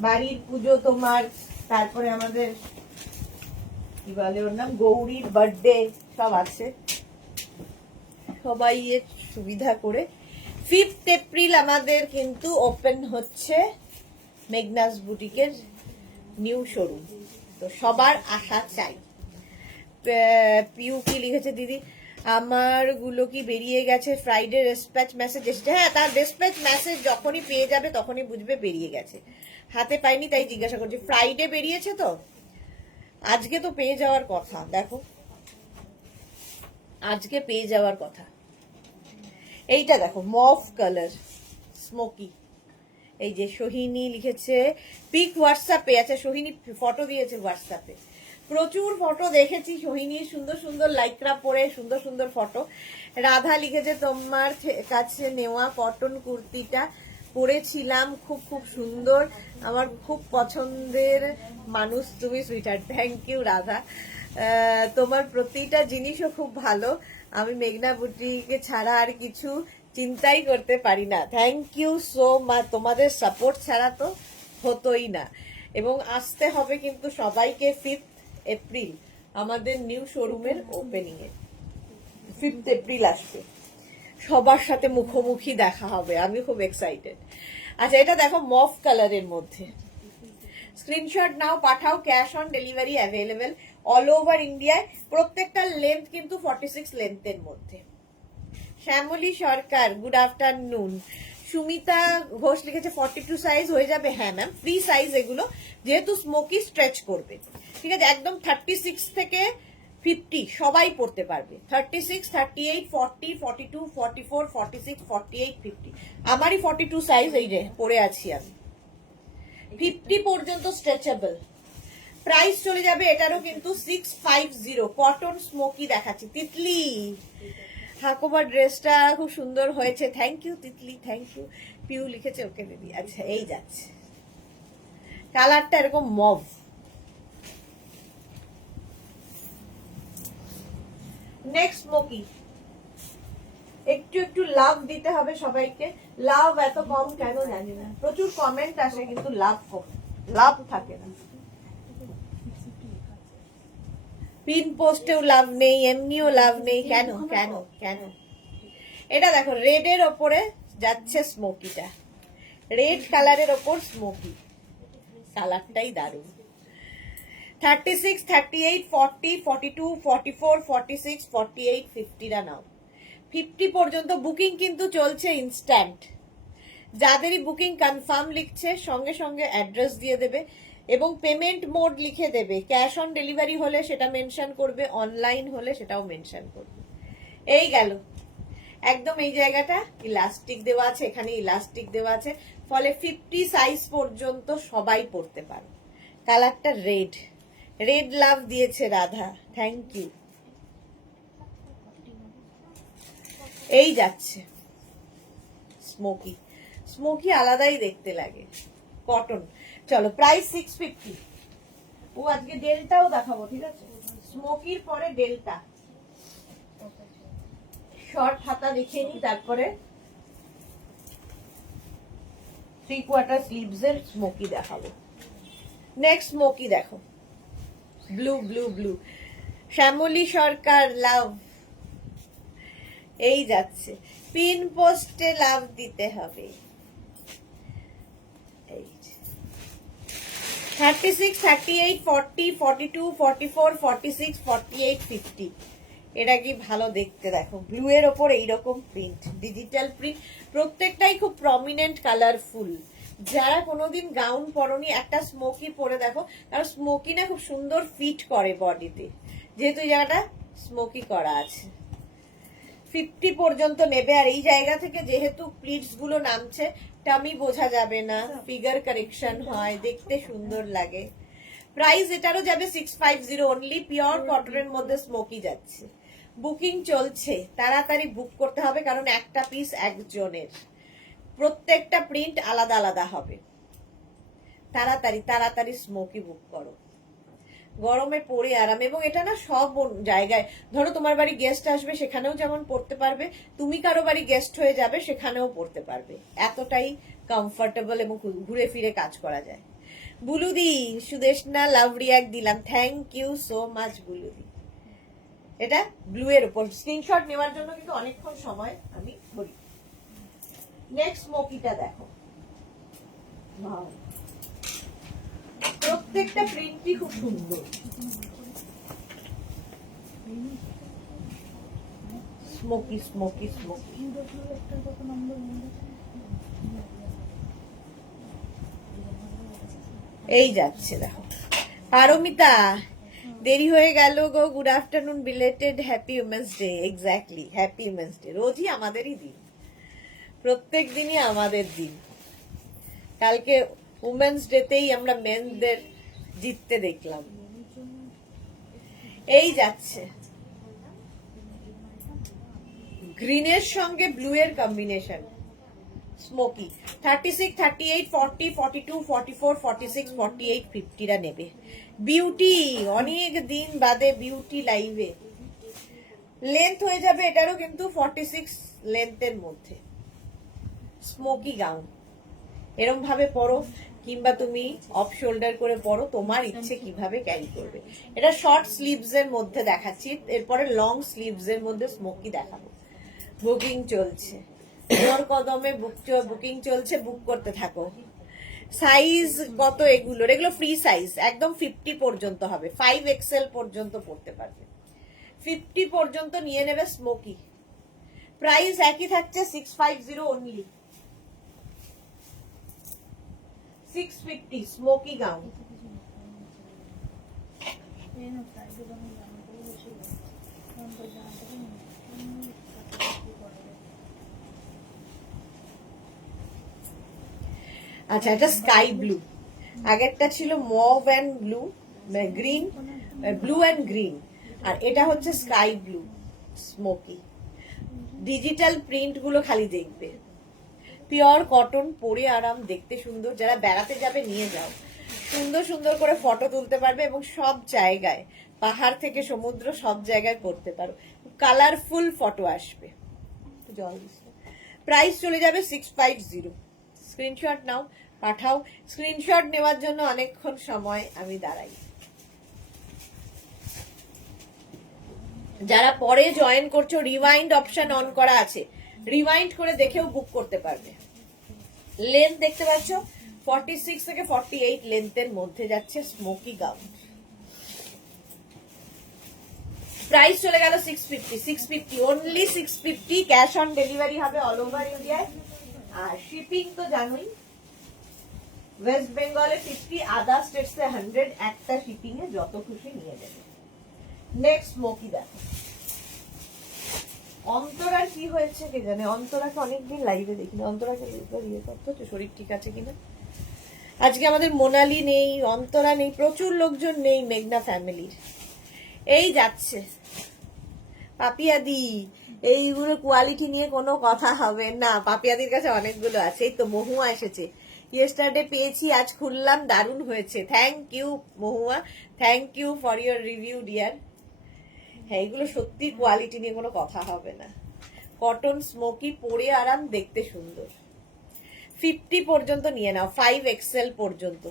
বাড়ির পুজো তোমার, তারপরে আমাদের কি বলে ওর নাম, গৌরীর বার্থডে, সব আছে, সবাই এর সুবিধা করে। 5 এপ্রিল আমাদের কিন্তু ওপেন হচ্ছে মেঘনাস বুটিকের নিউ শোরুম, তো সবার আশা চাই। পিউ কি লিখেছে দিদি, আমার গুলো কি বেরিয়ে গেছে? ফ্রাইডে রেসপ্যাচ মেসেজ এসেছে। হ্যাঁ, তার রেসপ্যাচ মেসেজ যখনই পেয়ে যাবে তখনই বুঝবে বেরিয়ে গেছে। হাতে পাইনি তাই জিজ্ঞাসা করছি। ফ্রাইডে বেরিয়েছে তো, আজকে তো পেয়ে যাওয়ার কথা। দেখো, আজকে পেয়ে যাওয়ার কথা। এইটা দেখো, মফ কালার স্মোকি। এই যে সোহিনী লিখেছে পিক হোয়াটসঅ্যাপে। আচ্ছা, সোহিনী ফটো দিয়েছে হোয়াটসঅ্যাপে, প্রচুর ফটো দেখেছি সোহিনীর, সুন্দর সুন্দর লাইক্রা পরে সুন্দর সুন্দর ফটো। রাধা লিখেছে তোমার কাছে নেওয়া কটন কুর্তিটা পরেছিলাম, খুব খুব সুন্দর, আমার খুব পছন্দের মানুষ তুমি, সুইটার। থ্যাংক ইউ রাধা, তোমার প্রতিটা জিনিসও খুব ভালো, আমি মেঘনা বুটিকে ছাড়া আর কিছু চিন্তাই করতে পারি না। থ্যাংক ইউ সো মাচ, তোমাদের সাপোর্ট ছাড়া তো হতোই না। এবং আসতে হবে কিন্তু সবাইকে 5 এপ্রিল আমাদের নিউ শোরুমের ওপেনিং এ। 5 এপ্রিল আসবে, সবার সাথে মুখোমুখি দেখা হবে, আমি খুব এক্সাইটেড। আচ্ছা, এটা দেখো মফ কালারের মধ্যে, স্ক্রিনশট নাও, পাঠাও, cash on delivery available all over ইন্ডিয়ায়। প্রত্যেকটা লেন্থ কিন্তু 46 লেন্থের মধ্যে। শ্যামলী সরকার গুড আফটারনুন। সুমিতা ঘোষ লিখেছে 42 সাইজ হয়ে যাবে। হ্যাঁ ম্যাম, ফ্রি সাইজ এগুলো, যেহেতু স্মোকি স্ট্রেচ করবে। ঠিক আছে, একদম 36 থেকে 50 সবাই পড়তে পারবে। 36, 38, 40, 42, 44, 46, 48, 50। আমারই 42 সাইজ, এই যে পরে আছি আমি। 50 পর্যন্ত স্ট্রেচেবল। প্রাইস চলে যাবে এটারও কিন্তু 650। কটন স্মোকি দেখাচ্ছি, তিতলি হাকোবার ড্রেসটা খুব সুন্দর হয়েছে, thank you Titli, thank you. Piu লিখেছে, ওকে দিদি। আচ্ছা, এই যাচ্ছে কালারটা এরকম মভ। Next smoky. একটু একটু লাভ দিতে হবে সবাইকে। লাভ এত কম কেন জানি না, প্রচুর কমেন্ট আসে কিন্তু লাভ কম, লাভ থাকে না। পিন পোস্টেও লাভ নেই, এমনিও লাভ নেই, কেন কেন কেন? এটা দেখো, রেড এর ওপরে যাচ্ছে স্মোকিটা, রেড কালারের ওপর স্মোকি, কালারটাই দারুণ। 36, 38, 40, 42, 44, 46, 48, 50 রা নাও। 50 পর্যন্ত বুকিং কিন্তু চলছে ইনস্ট্যান্ট। যাদেরই বুকিং কনফার্ম লিখছে সঙ্গে সঙ্গে অ্যাড্রেস দিয়ে দেবে এবং পেমেন্ট মোড লিখে দেবে। ক্যাশ অন ডেলিভারি হলে সেটা মেনশন করবে, অনলাইন হলে সেটাও মেনশন করবে। এই গেল একদম, এই জায়গাটা ইলাস্টিক দেওয়া আছে, এখানে ইলাস্টিক দেওয়া আছে, ফলে 50 সাইজ পর্যন্ত সবাই পড়তে পারে। কালারটা রেড, রেড লাভ দিয়েছে রাধা, থ্যাংক ইউ। এই যাচ্ছে স্মোকি, স্মোকি আলাদাই দেখতে লাগে, কটন। চলো, প্রাইস 650। ও আজকে ডেলটাও দেখাবো, ঠিক আছে? স্মোকির পরে ডেলটা, শর্ট হাতা দেখিয়ে নি, তারপরে 3/4 স্লিভস এর স্মোকি দেখাবো। নেক্সট স্মোকি দেখো, ব্লু ব্লু ব্লু, শ্যামলী সরকার লাভ। এই যাচ্ছে, পিন পোস্টে লাভ দিতে হবে। 36, 38, 40, 42, 44, 46, 48, 50। এটা কি ভালো দেখতে, দেখো ব্লু এর ওপর এইরকম প্রিন্ট, ডিজিটাল প্রিন্ট, প্রত্যেকটাই খুব প্রমিনেন্ট কালারফুল। যারা কোনোদিন গাউন পরনি, একটা স্মোকি পরে দেখো, কারণ স্মোকি না খুব সুন্দর ফিট করে বডিতে, যেহেতু এই জায়গাটা স্মোকি করা আছে। 50 পর্যন্ত নেবে। আর এই জায়গা থেকে যেহেতু প্লিটস গুলো নামছে, টামি বোঝা যাবে না, ফিগার কারেকশন হয়, দেখতে সুন্দর লাগে। প্রাইস এটারও যাবে 650 অনলি। পিওর কটনের মধ্যে স্মোকি যাচ্ছে। বুকিং চলছে, তাড়াতাড়ি বুক করতে হবে, কারণ একটা পিস একজনের, প্রত্যেকটা প্রিন্ট আলাদা আলাদা হবে। তাড়াতাড়ি তাড়াতাড়ি স্মোকি বুক করো, গরমে পরে আরাম। এবং এটা না সব জায়গায়, ধরো তোমার বাড়ি গেস্ট আসবে, সেখানেও যেমন পড়তে পারবে, তুমি কারো বাড়ি গেস্ট হয়ে যাবে, সেখানেও পড়তে পারবে। এতটাই কমফোর্টেবল এবং ঘুরে ফিরে কাজ করা যায়। বুলুদি, সুদেশনা লাভ রিয়াক্ট দিলাম, থ্যাংক ইউ সো মাচ বুলুদি। এটা ব্লু এর উপর, স্ক্রিনশট নেওয়ার জন্য কিন্তু অনেকক্ষণ সময় আমি ধরি। নেক্সট স্মোকিটা দেখো, প্রত্যেকটা প্রিন্টই খুব সুন্দর। স্মোকি স্মোকি স্মোকি, এই যাচ্ছে দেখো। পারমিতা, দেরি হয়ে গেল গো, good afternoon, belated happy women's day. Exactly, happy women's day. রোজই আমাদেরই দিন, প্রত্যেক দিনই আমাদের দিন। কালকে উমেন্স ডেতেই আমরা মেনদের জিততে দেখলাম। এই যাচ্ছে গ্রিনের সঙ্গে ব্লু এর কম্বিনেশন, স্মোকি। 36, 38, 40, 42, 44, 46, 48, 50 রা নেবে। বিউটি, অনেক দিন বাদে বিউটি লাইভে। লেন্থ হয়ে যাবে এটারও কিন্তু 46 লেন্থের মধ্যে। স্মোকি গাউন এরম ভাবে পরো, কিংবা তুমি অফ শোল্ডার করে পরো, তোমার ইচ্ছে কিভাবে ক্যারি করবে। এটা শর্ট স্লিভস এর মধ্যে দেখাচ্ছি, এরপরে লং স্লিভস এর মধ্যে স্মোকি দেখাবো। বুকিং চলছে, জোর কদমে বুকিং চলছে, বুক করতে থাকো। সাইজ কত এগুলোর? এগুলো ফ্রি সাইজ, একদম 50 পর্যন্ত হবে, 5XL পর্যন্ত পড়তে পারবে। 50 পর্যন্ত নিয়ে নেবে স্মোকি। প্রাইস একই থাকছে, 650 অনলি। 650 smoky gown. আচ্ছা, এটা স্কাই ব্লু, আগেরটা ছিল mauve and blue, green, blue and green, আর এটা হচ্ছে sky blue smoky. Digital print গুলো খালি দেখবে। পিওর কটন, পরে আরাম, দেখতে সুন্দর। যারা বেড়াতে যাবে নিয়ে যাও, সুন্দর সুন্দর করে ফটো তুলতে পারবে এবং সব জায়গায়, পাহাড় থেকে সমুদ্র সব জায়গায় করতে পারো, কালারফুল ফটো আসবে। জল প্রাইস চলে যাবে 650। স্ক্রিনশট নাও, পাঠাও। স্ক্রিনশট নেওয়ার জন্য অনেকক্ষণ সময় আমি দাঁড়াই। যারা পরে জয়েন করছো, রিওয়াইন্ড অপশন অন করা আছে, রিওয়াইন্ড করে দেখেও বুক করতে পারবে। লেন্থ দেখতে পাচ্ছ 46 থেকে 48 লেন্থের মধ্যে যাচ্ছে স্মোকি গাউন। প্রাইস চলে গেল 650 অনলি 650। ক্যাশ অন ডেলিভারি হবে অল ওভার ইন্ডিয়ায়। আর শিপিং তো জানোই, ওয়েস্ট বেঙ্গলে 50, আদার স্টেটসে 100। একটা শিপিং এ যত খুশি নিয়ে যাবে। নেক্সট স্মোকি দেখো। অন্তরার কি হয়েছে কে জানে, অন্তরাকে অনেকদিন লাইভে দেখিনি। অন্তরাকে ইয়ে করতে হচ্ছে, শরীর ঠিক আছে কিনা। আজকে আমাদের মোনালি নেই, অন্তরা নেই, প্রচুর লোকজন নেই মেঘনা ফ্যামিলির। এই যাচ্ছে পাপিয়াদি, এইগুলো কোয়ালিটি নিয়ে কোনো কথা হবে না। পাপিয়াদির কাছে অনেকগুলো আছে। এই তো মহুয়া এসেছে, ইয়েস্টারডে পেয়েছি, আজ খুললাম, দারুণ হয়েছে। Thank you Mahua, thank you for your review dear. হ্যাঁ, এগুলো সত্যি কোয়ালিটি নিয়ে কোনো কথা হবে না। কটন, স্মোকি, পরে আরাম, দেখতে সুন্দর। 50 পর্যন্ত নিয়ে নাও, 5XL পর্যন্ত।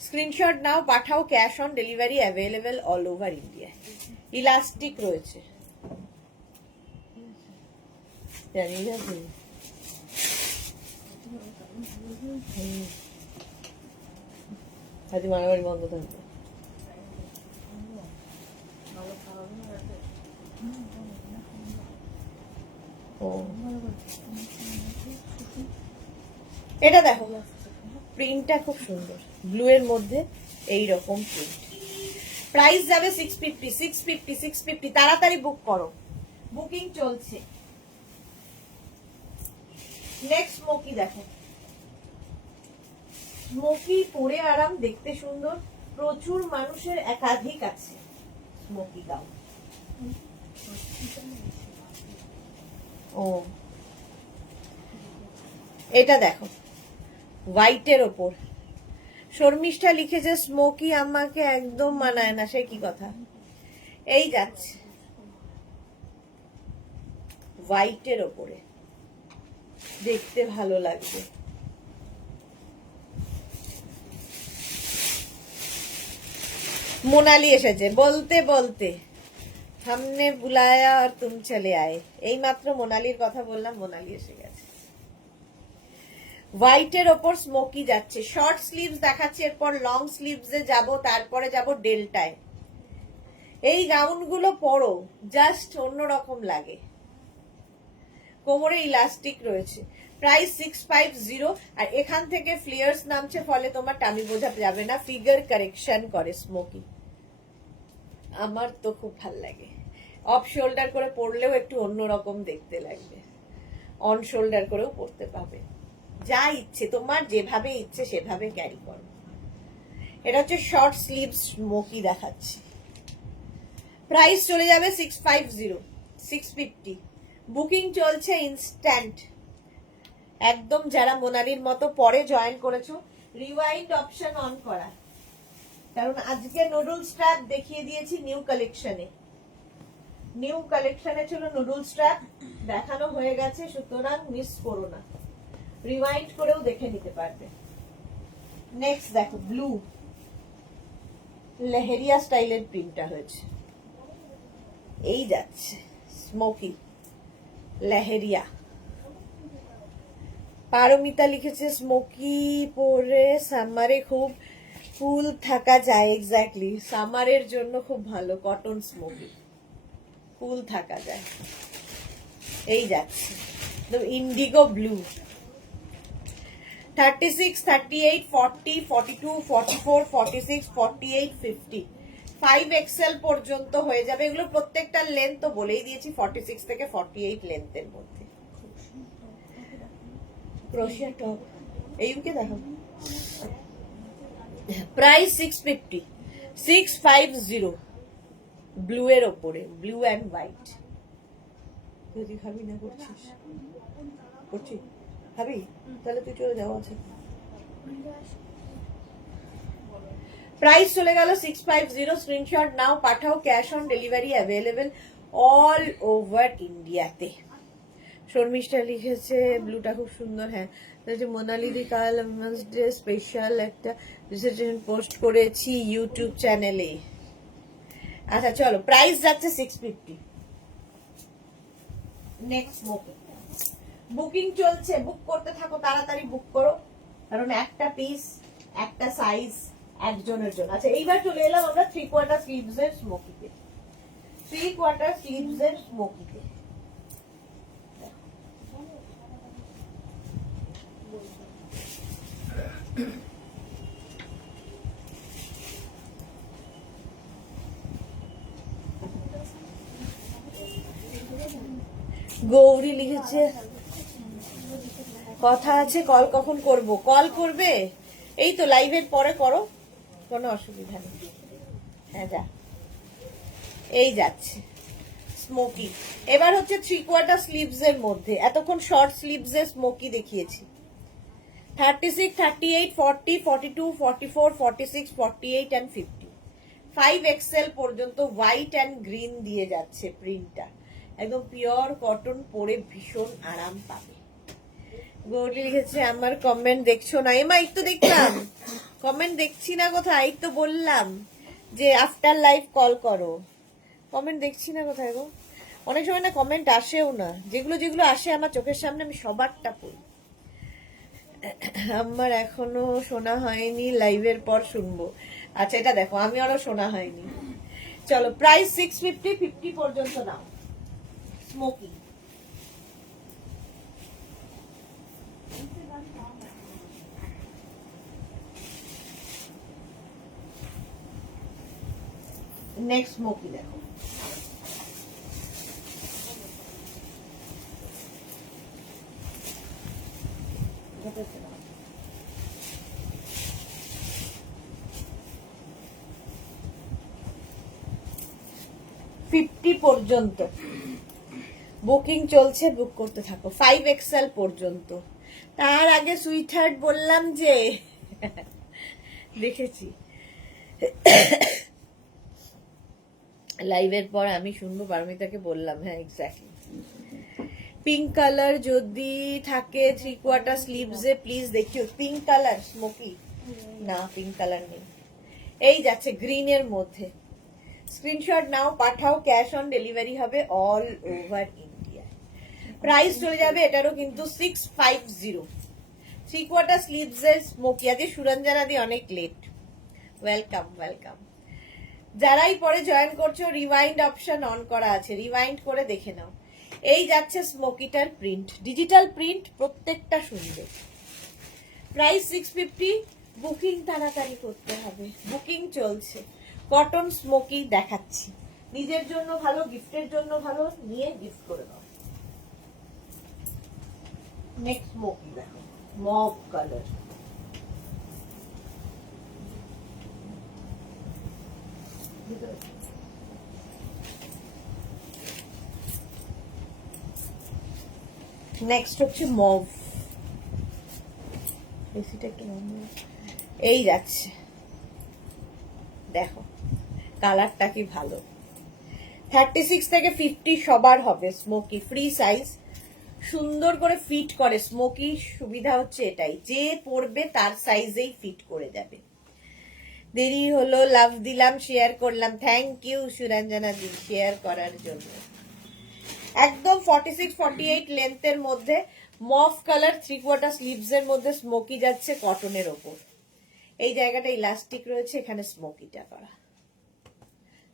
স্ক্রিনশট নাও, পাঠাও। Cash on delivery available all over India. Elastic রয়েছে, মারামারি বন্ধ থাকবে। এটা দেখো, প্রিন্টটা খুব সুন্দর, ব্লু এর মধ্যে এইরকম প্রিন্ট। প্রাইস যাবে 650। তাড়াতাড়ি বুক করো, বুকিং চলছে। নেক্সট স্মোকি দেখো। স্মোকি, পরে আরাম, দেখতে সুন্দর, প্রচুর মানুষের একাধিক আছে স্মোকি গাউন। ও এটা দেখো, হোয়াইটের ওপর শর্মিষ্ঠা লিখেছে স্মোকি আমাকে একদম মানায় না। সে কি কথা। এই যাচ্ছে হোয়াইটের ওপরে, দেখতে ভালো লাগবে। মোনালি এসেছে বলতে বলতে, हमने बुलाया और तुम चले आए। এই মাত্র মোনালির কথা বললাম, মোনালি এসে গেছে। হোয়াইটের ওপর স্মোকি যাচ্ছে, শর্ট স্লিভস দেখাচ্ছে, এরপর লং স্লিভসে যাব, তারপরে যাব ডেল্টায়। এই গাউনগুলো পরো, জাস্ট অন্যরকম লাগে। কোমরে ইলাস্টিক রয়েছে। প্রাইস 650। আর এখান থেকে ফ্লিয়ার্স নামছে, ফলে তোমার টামি বোঝা যাবে না। ফিগার কারেকশন করে স্মোকি, আমার তো খুব ভাল লাগে। অফ শোল্ডার করে পরলেও একটু অন্যরকম দেখতে লাগবে, অন শোল্ডার করেও পরতে পাবে। যা ইচ্ছে তোমার, যেভাবে ইচ্ছে সেভাবে ক্যারি করো। এটা হচ্ছে শর্ট স্লিভস স্মোকি দেখাচ্ছি। প্রাইস চলে যাবে 650। বুকিং চলছে ইনস্ট্যান্ট একদম। যারা মোনালির মতো পরে জয়েন করেছো, রিওয়াইন্ড অপশন অন করা, কারণ আজকে নুডল স্ট্র্যাপ দেখিয়ে দিয়েছি নিউ কালেকশনে। নিউ কালেকশনে ছিল নুডল স্ট্র্যাপ, দেখানো হয়ে গেছে, সুতরাং মিস করো না, রিওয়াইন্ড করেও দেখে নিতে পারবে। নেক্সট দেখো, ব্লু লেহেরিয়া স্টাইলের প্রিন্টটা হয়েছে। এই যাচ্ছে স্মোকি লেহেরিয়া। পারমিতা লিখেছে স্মোকি পরে সামারে খুব ফুল থাকা যায়। এক্স্যাক্টলি, সামারের জন্য খুব ভালো কটন স্মোকি, ফুল থাকা যায়। এই যাচ্ছে ইন্ডিগো ব্লু। 36, 38, 40, 42, 44, 46, 48, 50, 5XL পর্যন্ত হয়ে যাবে। এগুলো প্রত্যেকটার লেন্থ তো বলেই দিয়েছি, 46 থেকে 48 লেন্থের মধ্যে। ক্রোশিয়া টপ, এইকে দেখো। প্রাইস 650। ব্লু এর ওপরে, ব্লু অ্যান্ড হোয়াইট। যদি খাবি না করছিস, করছি খাবি, তাহলে তুই চলে যাওয়া আছে। প্রাইস চলে গেল 650। স্ক্রিনশট নাও, পাঠাও, cash on delivery available all over ইন্ডিয়াতে। শর্মিষ্ঠা লিখেছে ব্লুটা খুব সুন্দর। হ্যাঁ, মোনালিদি কাল ডে স্পেশাল একটা প্রেজেন্টেশন পোস্ট করেছি ইউটিউব চ্যানেলে। আচ্ছা চলো, প্রাইস যাচ্ছে 650। নেক্সট বুকিং চলছে, বুক করতে থাকো, তাড়াতাড়ি বুক করো, কারণ একটা পিস একটা সাইজ একজনের জন্য। আচ্ছা এইবার চলে এলাম আমরা 3/4 স্লিভস এর স্মোকিতে। 3/4 স্লিভস এর স্মোকিতে গৌরী লিখেছে কথা আছে, কল কখন করব? কল করবে এই তো লাইভের পরে করো, কোনো অসুবিধা নেই। হ্যাঁ যা, এই যাচ্ছে স্মোকি। এবার হচ্ছে 3/4 স্লিভস এর মধ্যে। এতক্ষণ শর্ট স্লিভস এর স্মোকি দেখিয়েছি। 36, 38, 40, 42, 44, 46, 48 and 50। 5XL পর্যন্ত হোয়াইট অ্যান্ড গ্রিন দিয়ে যাচ্ছে প্রিন্টটা। একদম পিওর কটন, পরে ভীষণ আরাম পাবে। গৌরী লিখেছে আমার কমেন্ট দেখছো না। এমা এই তো দেখলাম, কমেন্ট দেখছি না কোথায়? এই তো বললাম যে আফটার লাইভ কল করো। কমেন্ট দেখছি না কোথায় গো? অনেক সময় না কমেন্ট আসেও না, যেগুলো যেগুলো আসে আমার চোখের সামনে আমি সবারটা পড়ি। আমার এখনো শোনা হয়নি, লাইভের পর শুনবো। আচ্ছা এটা দেখো, আমি আরো শোনা হয়নি। চলো, প্রাইস 650, 50 পর্যন্ত নাও। স্মোকি নেক্সট স্মোকি দেখো। পর্যন্ত বুকিং চলছে, বুক করতে থাকো। 5XL পর্যন্ত। তার আগে সুইট হার্ট বললাম যে দেখেছি লাইভের পর আমি শুনবো, পারমিতাকে বললাম। হ্যাঁ এক্স্যাক্টলি। পিঙ্ক কালার যদি থাকে 3/4 স্লিভস এ প্লিজ দেখিও। পিঙ্ক কালার স্মোকি না, পিঙ্ক কালার নেই। এই যাচ্ছে গ্রিন এর মধ্যে। স্ক্রিনশট নাও, পাঠাও, ক্যাশ অন ডেলিভারি হবে অল ওভার ইন্ডিয়া। প্রাইস চলে যাবে এটারও কিন্তু 650। 3/4 স্লিভস এর স্মোকি। আজকে সুরঞ্জনা দি অনেক লেট, ওয়েলকাম ওয়েলকাম। যারাই পরে জয়েন করছো, রিওয়াইন্ড অপশন অন করা আছে, রিওয়াইন্ড করে দেখে নাও। এই যাচ্ছে স্মোকিটার প্রিন্ট, ডিজিটাল প্রিন্ট, প্রত্যেকটা সুন্দর। প্রাইস 650। বুকিং তাড়াতাড়ি করতে হবে, বুকিং চলছে। কটন স্মোকি দেখাচ্ছি, নিজের জন্য ভালো, গিফটের জন্য ভালো, নিয়ে গিফট করে দাও। নেক্সট স্মোকি দেখো, মভ কালার। নেক্সট হচ্ছে মভ। এই যাচ্ছে দেখো, কালারটা কি ভালো। 36 থেকে 50 সবার হবে স্মোকি, ফ্রি সাইজ, সুন্দর করে ফিট করে স্মোকি। সুবিধা হচ্ছে এটাই, যে পরবে তার সাইজেই ফিট করে যাবে। দেরি হলো, লাভ দিলাম, শেয়ার করলাম। Thank you Suranjana di share করার জন্য। একদম 46, 48 লেন্থের মধ্যে মফ কালার 3/4 স্লিভস এর মধ্যে স্মোকি যাচ্ছে কটনের ওপর। এই জায়গাটা ইলাস্টিক রয়েছে, এখানে স্মোকিটা করা।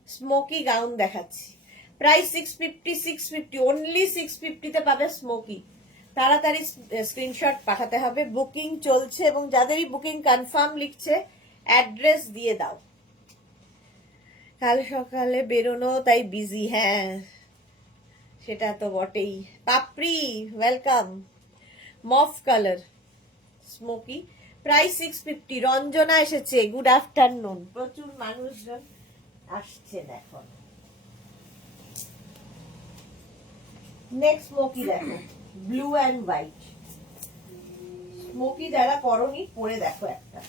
স্মোকি গাউন দেখাচ্ছি। প্রাইস 650, 650 অনলি 650 তে পাবে স্মোকি। তাড়াতাড়ি স্ক্রিনশট পাঠাতে হবে, বুকিং চলছে, এবং যাদেরই বুকিং কনফার্ম লিখছে অ্যাড্রেস দিয়ে দাও। কাল সকালে বেরোনো তাই বিজি। হ্যাঁ সেটা তো বটেই। Papri welcome. Mauve colour smoky, price 650। Ranjana এসেছে, গুড আফটারনুন। প্রচুর মানুষজন আসছেন এখন। নেক্সট স্মোকি দেখো, ব্লু অ্যান্ড হোয়াইট। স্মোকি যারা করনি পরে দেখো, একটা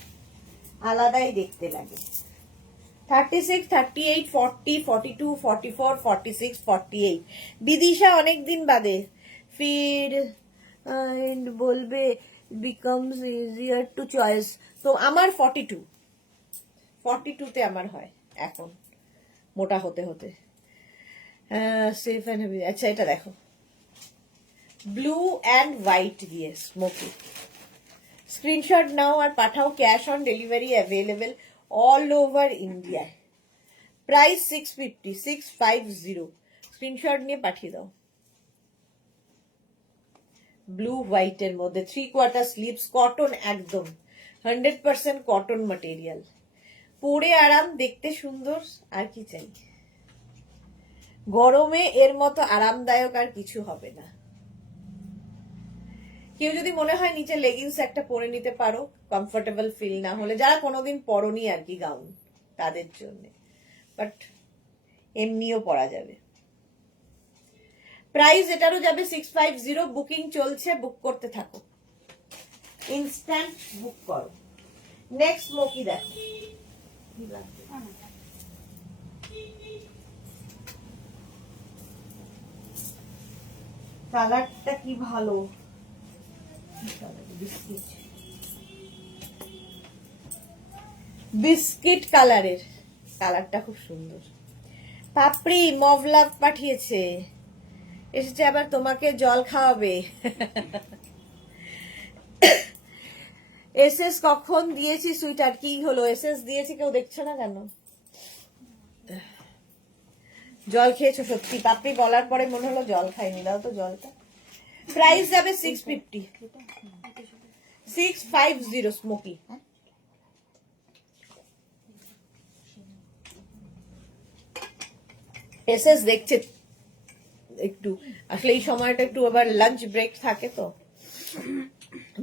আলাদাই দেখতে লাগে। 36, 38, 40, 42, 44, 46, 48। বিদিশা অনেকদিন বাদে ফির বলবে becomes easier to choice। তো আমার 42, 42তে আমার হয় এখন, মোটা হতে হতে। Safe and heavy. আচ্ছা এটা দেখো, ব্লু অ্যান্ড হোয়াইট দিয়ে স্মোকি। স্ক্রিনশট নাও আর পাঠাও, cash on delivery available all over India. Price 650, 650। Screenshot নিয়ে পাঠিয়ে দাও। ব্লু হোয়াইটের মধ্যে 3/4 স্লিভস, কটন, একদম 100% কটন ম্যাটেরিয়াল। পরে আরাম, দেখতে সুন্দর, আর কি চাই। গরমে এর মতো আরামদায়ক আর কিছু হবে না। কেউ যদি মনে হয় নিচে লেগিংস একটা পরে নিতে পারো, কমফোর্টেবল ফিল না হলে, যারা কোনোদিন পরনি আর কি গাউন, তাদের জন্য, বাট এমনিও পরা যাবে। প্রাইস এটারও যাবে 650। বুকিং চলছে, বুক করতে থাকো, ইনস্ট্যান্ট বুক করো। নেক্সট স্মোকি দেখো, কালারটা কি ভালো, বিস্কিট কালারের, কালারটা খুব সুন্দর। পাপড়ি মভলাভ পাঠিয়েছে, এসেছে আবার তোমাকে জল খাওয়াবে। এসএস কখন দিয়েছি সুইটার? কি হলো, এসএস দিয়েছি কেউ দেখছো না কেন? জল খেয়েছো সত্যি? পাপড়ি বলার পরে মনে হলো জল খাইনি, দাও তো জলটা। প্রাইস যাবে 650, 650 স্মোকি। এসএস দেখছে একটু, আসলে এই সময়টা একটু আবার লাঞ্চ ব্রেক থাকে তো।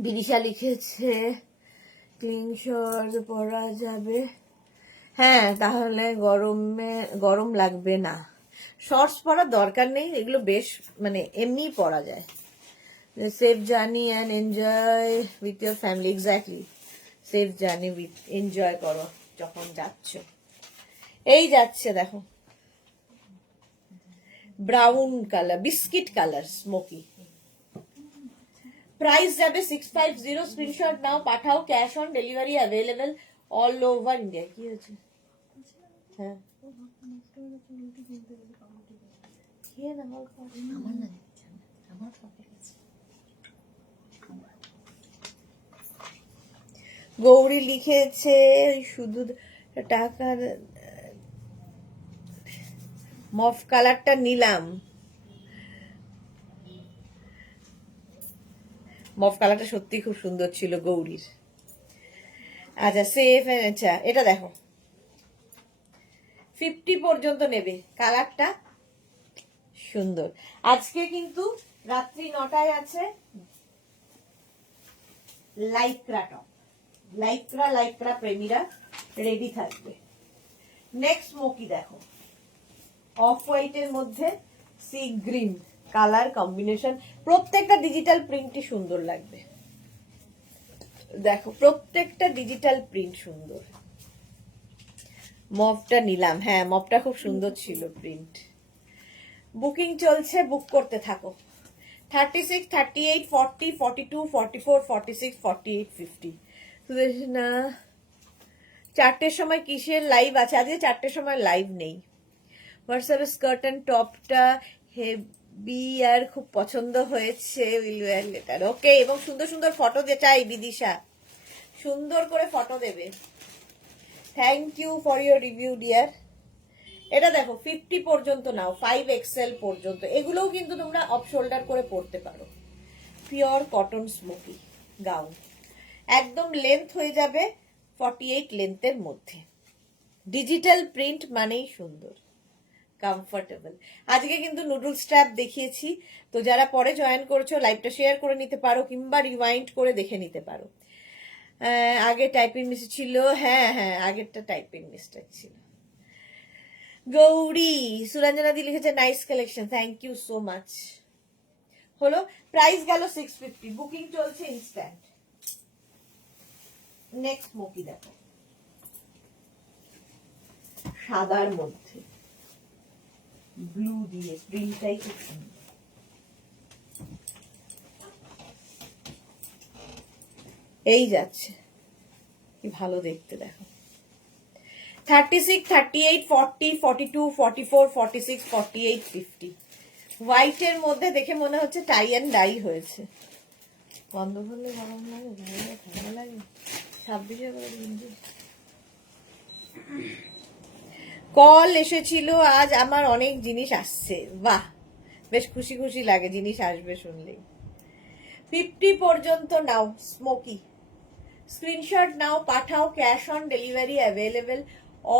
বিদিশা লিখেছে ক্লিন শর্ট পরা যাবে, হ্যাঁ তাহলে গরম লাগবে না। শর্টস পরার দরকার নেই, এগুলো বেশ মানে এমনি পরা যায়। Safe journey and enjoy with your family. Exactly, safe journey with, enjoy করো যখন যাচ্ছ। এই যাচ্ছে দেখো, brown colour, biscuit colour smoky. Price যাবে 650। স্ক্রিনশট নাও, পাঠাও, cash on delivery available all over India. কি হয়েছে? হ্যাঁ গৌরী লিখেছে শুধু টাকার মফ কালারটা নিলাম, মফ কালারটা সত্যি খুব সুন্দর ছিল গৌরীর। আচ্ছা সেফ, আচ্ছা এটা দেখো, 50 পর্যন্ত নেবে, কালারটা সুন্দর। আজকে কিন্তু রাত্রি 9টায় আছে লাইক্রা টপ, লাইক্রা প্রেমীরা রেডি থাকবে। নেক্সট স্মোকি দেখো, অফ হোয়াইটের মধ্যে সি গ্রিন কালার কম্বিনেশন। প্রত্যেকটা ডিজিটাল প্রিন্টই সুন্দর লাগবে, দেখো প্রত্যেকটা ডিজিটাল প্রিন্ট সুন্দর। মফটা নিলাম, হ্যাঁ মফটা খুব সুন্দর ছিল প্রিন্ট। বুকিং চলছে, বুক করতে থাকো। 36, 38, 40, 42, 44, 46, 48, 50। না 4টের সময় কিসের লাইভ আছে? আজকে 4টের সময় লাইভ নেই। হোয়াটসঅ্যাপে স্কার্ট অ্যান্ড টপটা হেভি আর খুব পছন্দ হয়েছে, উইল ওয়্যার লেটার। ওকে, এবং সুন্দর সুন্দর ফটো দিয়ে চাই বিদিশা, সুন্দর করে ফটো দেবে। Thank you for your review dear. এটা দেখো 50 পর্যন্ত নাও, 5XL পর্যন্ত। এগুলোও কিন্তু তোমরা অফ শোল্ডার করে পরতে পারো। পিওর কটন স্মোকি গাউন, একদম লেন্থ হয়ে যাবে 48 লেন্থের মধ্যে। ডিজিটাল প্রিন্ট মানেই সুন্দর, কমফোর্টেবল। আজকে কিন্তু নুডল স্ট্র্যাপ দেখিয়েছি, তো যারা পরে জয়েন করেছো লাইভটা শেয়ার করে নিতে পারো, কিংবা রিওয়াইন্ড করে দেখে নিতে পারো। আগে টাইপিং মিস্টেক ছিল, হ্যাঁ হ্যাঁ আগেরটা টাইপিং মিস্টেক ছিল। গৌরী সুরঞ্জনা দি লিখেছে nice collection, thank you so much. হলো, প্রাইস গেল 650, বুকিং চলছে ইনস্ট্যান্ট। নেক্সট স্মোকি দেখো, সাদার মধ্যে ব্লু দিয়ে, প্রিন্টটাই খুব সুন্দর। এই যাচ্ছে, কি ভালো দেখতে দেখো। 36, 38, 40, 42, 44, 46, 48, 50 হোয়াইটের মধ্যে দেখে মনে হচ্ছে টাই অ্যান্ড ডাই হয়েছে। বন্ধ করলে গরম লাগে, ঠান্ডা লাগে। 26 করে দিন। কল এসেছিল আজ, আমার অনেক জিনিস আসছে, বাহ বেশ খুশি খুশি লাগে জিনিস আসবে শুনলেই। 50 পর্যন্ত নাও স্মোকি, স্ক্রিনশট নাও, পাঠাও, cash on delivery available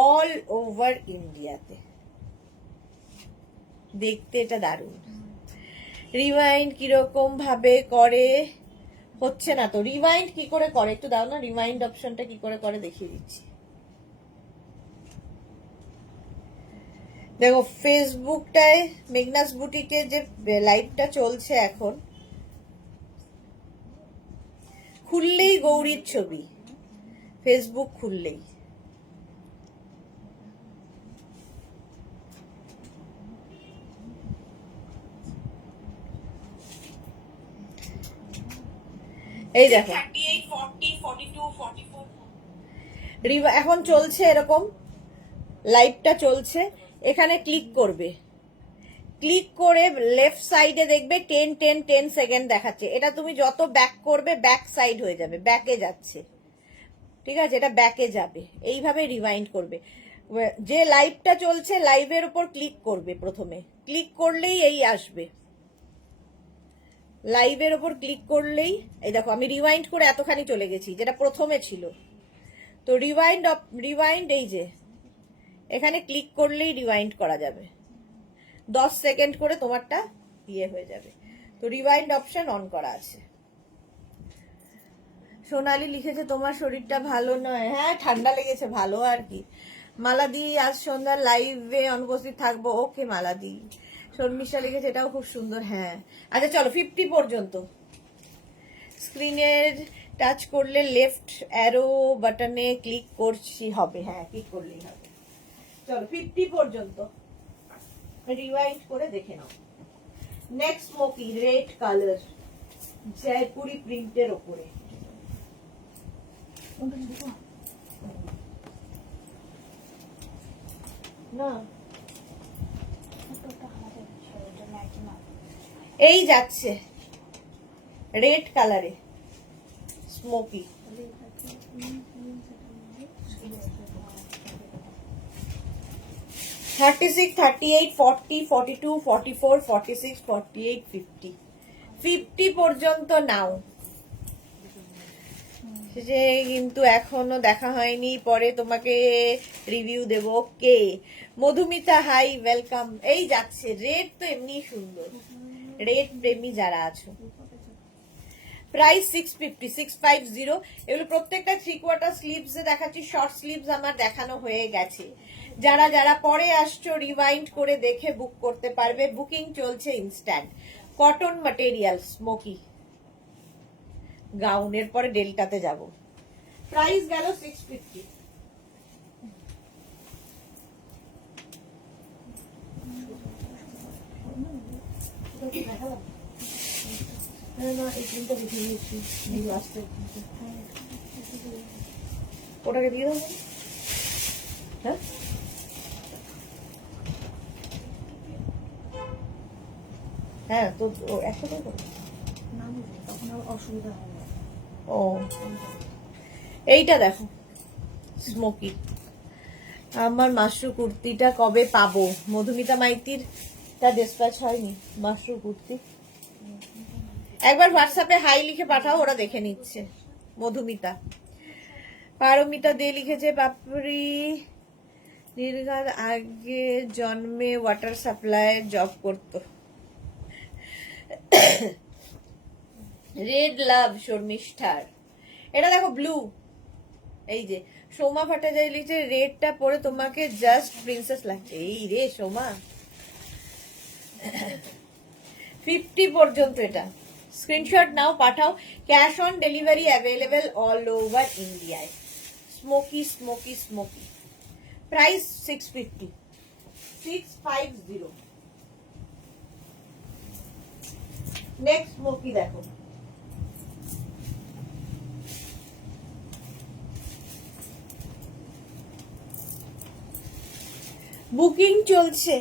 all over ইন্ডিয়াতে। দেখতে এটা দারুণ। রিওয়াইন্ড কিরকম ভাবে করে, হচ্ছে না তো। রিওয়াইন্ড কি করে করে একটু দাও না, রিওয়াইন্ড অপশনটা কি করে করে দেখিয়ে দিচ্ছি। দেখো ফেসবুকটায় মেঘনাস বুটিকে যে লাইভটা চলছে এখন, খুললেই গৌরীর ছবি, ফেসবুক খুললেই। এই দেখো এখন চলছে এরকম, লাইভটা চলছে, এখানে ক্লিক করবে, ক্লিক করে লেফট সাইডে দেখবে 10 10 10 সেকেন্ড দেখাচ্ছে। এটা তুমি যত ব্যাক করবে ব্যাক সাইড হয়ে যাবে, ব্যাকে যাচ্ছে, ঠিক আছে, এটা ব্যাকে যাবে। এইভাবে রিওয়াইন্ড করবে। যে লাইভটা চলছে লাইভের উপর ক্লিক করবে, প্রথমে ক্লিক করলেই এই আসবে, লাইভের ওপর ক্লিক করলেই এই দেখো আমি রিওয়াইন্ড করে এতখানি চলে গেছি যেটা প্রথমে ছিল। তো রিওয়াইন্ড এই যে এখানে ক্লিক করলেই রিওয়াইন্ড করা যাবে, 10 সেকেন্ড করে তোমারটা ইয়ে হয়ে যাবে। তো রিওয়াইন্ড অপশন অন করা আছে। সোনালি লিখেছে তোমার শরীরটা ভালো নয়, হ্যাঁ ঠান্ডা লেগেছে, ভালো আর কি। মালাদি আজ সন্ধ্যার লাইভে অনুপস্থিত থাকবো, ওকে মালাদি। শর্মিষ্ঠা লিখেছে এটাও খুব সুন্দর, হ্যাঁ। আচ্ছা চলো 50 পর্যন্ত। স্ক্রিনের টাচ করলে লেফট অ্যারো বাটনে ক্লিক করছি হবে, হ্যাঁ ক্লিক করলেই হবে। চলো 50 পর্যন্ত রিওয়াইন্ড করে দেখে নাও। Next smoky red colour, Jaipuri প্রিন্টের ওপরে। না এই যাচ্ছে রেড কালারে স্মোকি, 36, 38, 40, 42, 44, 46, 48, 50 50 পর্যন্ত নাও। যে কিন্তু এখনো দেখা হয়নি, পরে তোমাকে রিভিউ দেব। ওকে মধুমিতা হাই ওয়েলকাম। এই যাচ্ছে রেড, তো এমনি সুন্দর, রেড প্রেমী যারা আছো। প্রাইস 650, 650। এগুলো প্রত্যেকটা 3/4 স্লিভস দেখাচ্ছি, শর্ট স্লিভস আমার দেখানো হয়ে গেছে। যারা যারা পরে আসছো রিওয়াইন্ড করে দেখে বুক করতে পারবে, বুকিং চলছে ইনস্ট্যান্ট। কটন ম্যাটেরিয়াল স্মোকি গাউনের পরে ডেল্টাতে যাব। প্রাইস গেল 650। ওটাকে দিয়ে দেবো, হ্যাঁ হ্যাঁ তো একসাথে অসুবিধা হয়। ও এইটা দেখো স্মোকি, আমার মাশরু কুর্তিটা কবে পাবো? মধুমিতা মাইতির তা ডিসপ্যাচ হয়নি মাশরু কুর্তি, একবার হোয়াটসঅ্যাপে হাই লিখে পাঠাও, ওরা দেখে নিচ্ছে। মধুমিতা। পারমিতা দে লিখেছে পাপড়ি দীর্ঘার আগে জন্মে ওয়াটার সাপ্লাই জব করতো। রেড লাভ শর্মিষ্ঠার। এটা দেখো ব্লু, এই যে সোমা ভট্টাচার্য লিখছে রেডটা পরে তোমাকে জাস্ট প্রিন্সেস লাগছে। এই রে সোমা, 50 পর্যন্ত এটা। স্ক্রিনশট নাও, পাঠাও। Cash on delivery available all over ইন্ডিয়ায়। Smoky smoky smoky. Price 650। 650। Next smoky দেখো। বুকিং চলছে,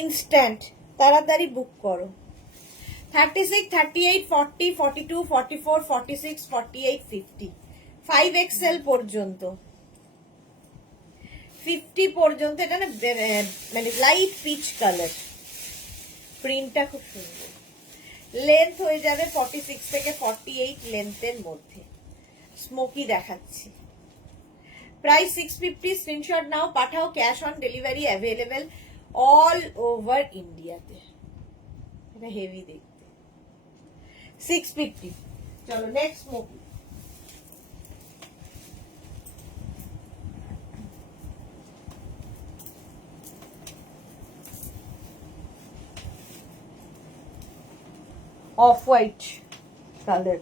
ইনস্ট্যান্ট, তাড়াতাড়ি বুক করো। 36, 38, 40, 42, 44, 46, 48, 50, 5XL পর্যন্ত, 50 পর্যন্ত। এটা না মানে লাইট পিচ কালার, প্রিন্টটা খুব সুন্দর। লেন্থ হয়ে যাবে 46 থেকে 48 লেন্থের মধ্যে। স্মোকি দেখাচ্ছি। প্রাইস 650। স্ক্রিনশট নাও, পাঠাও। Cash on delivery available all over ইন্ডিয়াতে। এটা হেভি দেখতে। 650। চলো next smoky. Off white colour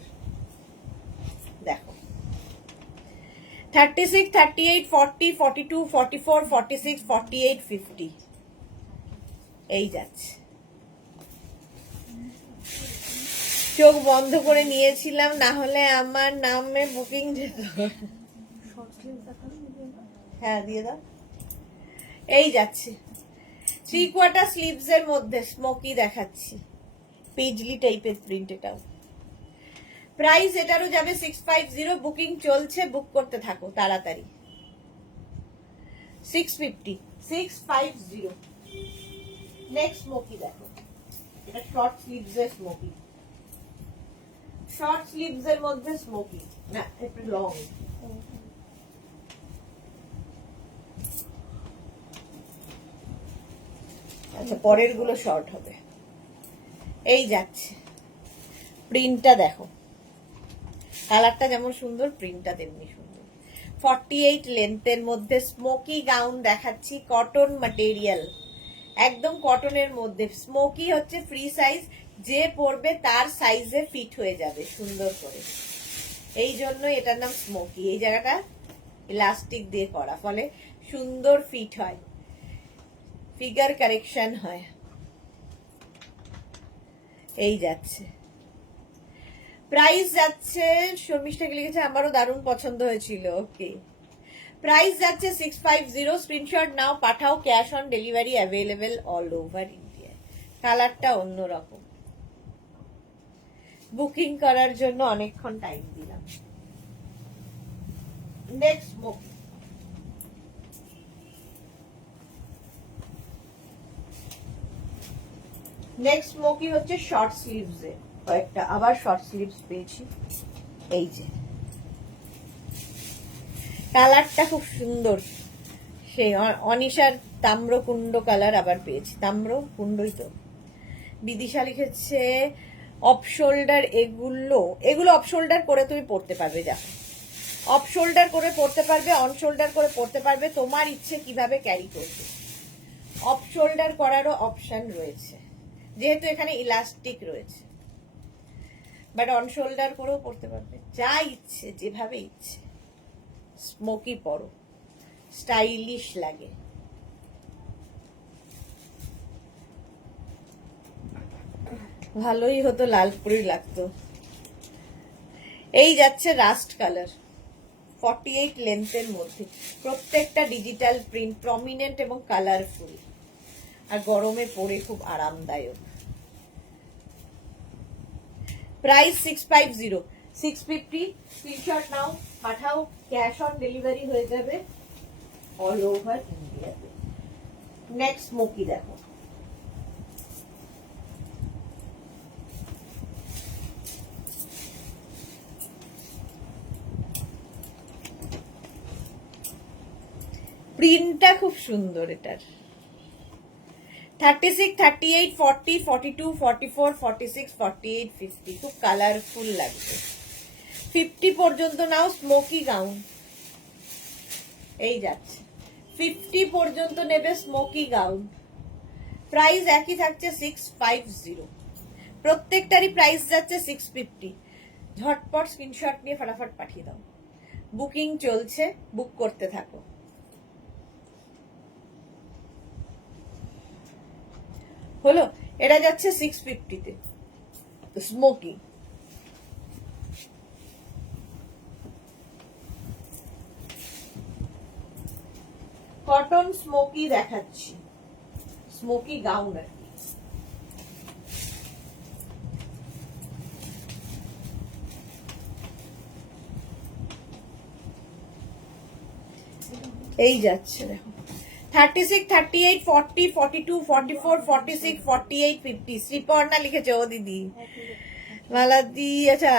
দেখো। 36, 38, 40, 42, 44, 46, 48, 50 এই যাচ্ছে। চোখ বন্ধ করে নিয়েছিলাম, না হলে আমার নামে বুকিং যেত। হ্যাঁ দিয়ে দাও। এই যাচ্ছে 3/4 স্লিভস এর মধ্যে স্মোকি দেখাচ্ছি। পেজলি টাইপের প্রিন্ট এটাও। প্রাইস এটারও যাবে 650। বুকিং চলছে, বুক করতে থাকো তাড়াতাড়ি। 650। 650। নেক্সট স্মোকি দেখো। এটা শর্ট স্লিভস এর স্মোকি। শর্ট স্লিভস এর মধ্যে স্মোকি, না একটু লং। আচ্ছা পরের গুলো শর্ট হবে। এই যাচ্ছে, প্রিন্টটা দেখো। কালারটা যেমন সুন্দর, প্রিন্টটা তেমনি সুন্দর। 48 লেন্থের মধ্যে স্মোকি গাউন দেখাচ্ছি, কটন ম্যাটেরিয়াল, একদম কটনের মধ্যে। স্মোকি হচ্ছে ফ্রি সাইজ, যে পরবে তার সাইজে ফিট হয়ে যাবে সুন্দর করে, এই জন্য এটার নাম স্মোকি। এই জায়গাটা ইলাস্টিক দিয়ে করা, ফলে সুন্দর ফিট হয়, ফিগার কারেকশন হয়। এই যাচ্ছে। প্রাইস যাচ্ছে, শর্মিষ্ঠাকে লিখেছে আমারও দারুণ পছন্দ হয়েছিল। ওকে, প্রাইস যাচ্ছে 650। স্ক্রিনশট নাও, পাঠাও। Cash on delivery available all over India. কালারটা অন্যরকম। বুকিং করার জন্য অনেকক্ষণ টাইম দিলাম। নেক্সট বুক। নেক্সট স্মোকি হচ্ছে শর্ট স্লিভস এ, কয়েকটা আবার শর্ট স্লিভস পেয়েছি। এই যে কালারটা খুব সুন্দর, সেই অনিশার তাম্রকুণ্ড কালার আবার পেয়েছি। তাম্রকুণ্ডই তো। বিদিশা লিখেছে অফ শোল্ডার। এগুলো অফ শোল্ডার করে তুমি পড়তে পারবে। দেখো, অফ শোল্ডার করে পড়তে পারবে, অন শোল্ডার করে পড়তে পারবে, তোমার ইচ্ছে কিভাবে ক্যারি করবে। অফ শোল্ডার করারও অপশন রয়েছে, যেহেতু এখানে ইলাস্টিক রয়েছে। বাট অন শোল্ডার করেও পড়তে পারবে, যা ইচ্ছে যেভাবে ইচ্ছে। স্মোকি পরো, স্টাইলিশ লাগে। ভালোই হতো, লালপুরি লাগতো। এই যাচ্ছে রাস্ট কালার, 48 লেন্থের মধ্যে, প্রত্যেকটা ডিজিটাল প্রিন্ট, প্রমিনেন্ট এবং কালারফুল, আর গরমে পরে খুব আরামদায়ক। প্রাইস 650। 650। স্ক্রিনশট নাও, পাঠাও। ক্যাশ অন ডেলিভারি হয়ে যাবে অল ওভার ইন্ডিয়াতে। নেক্সট স্মোকি দেখো। প্রিন্টটা খুব সুন্দর এটার। 36, 38, 40, 42, 44, 46, 48, 50 খুব কালারফুল লাগবে। 50 পর্যন্ত নাও। স্মোকি গাউন এই যাচ্ছে, 50 পর্যন্ত নেবে স্মোকি গাউন। প্রাইস একই থাকছে 650। প্রত্যেকটারই প্রাইস যাচ্ছে 650। ঝটপট স্ক্রিনশট নিয়ে ফটাফট পাঠিয়ে দাও। বুকিং চলছে, বুক করতে থাকো। হলো, এটা যাচ্ছে 650-তে স্মোকি। কটন স্মোকি দেখাচ্ছি, স্মোকি গাউন আর কি। এই যাচ্ছে দেখো 36, 38, 40, 42, 44, 46, 48, 50। শ্রীপর্ণা লিখেছে ও দিদি। মালাদি, আচ্ছা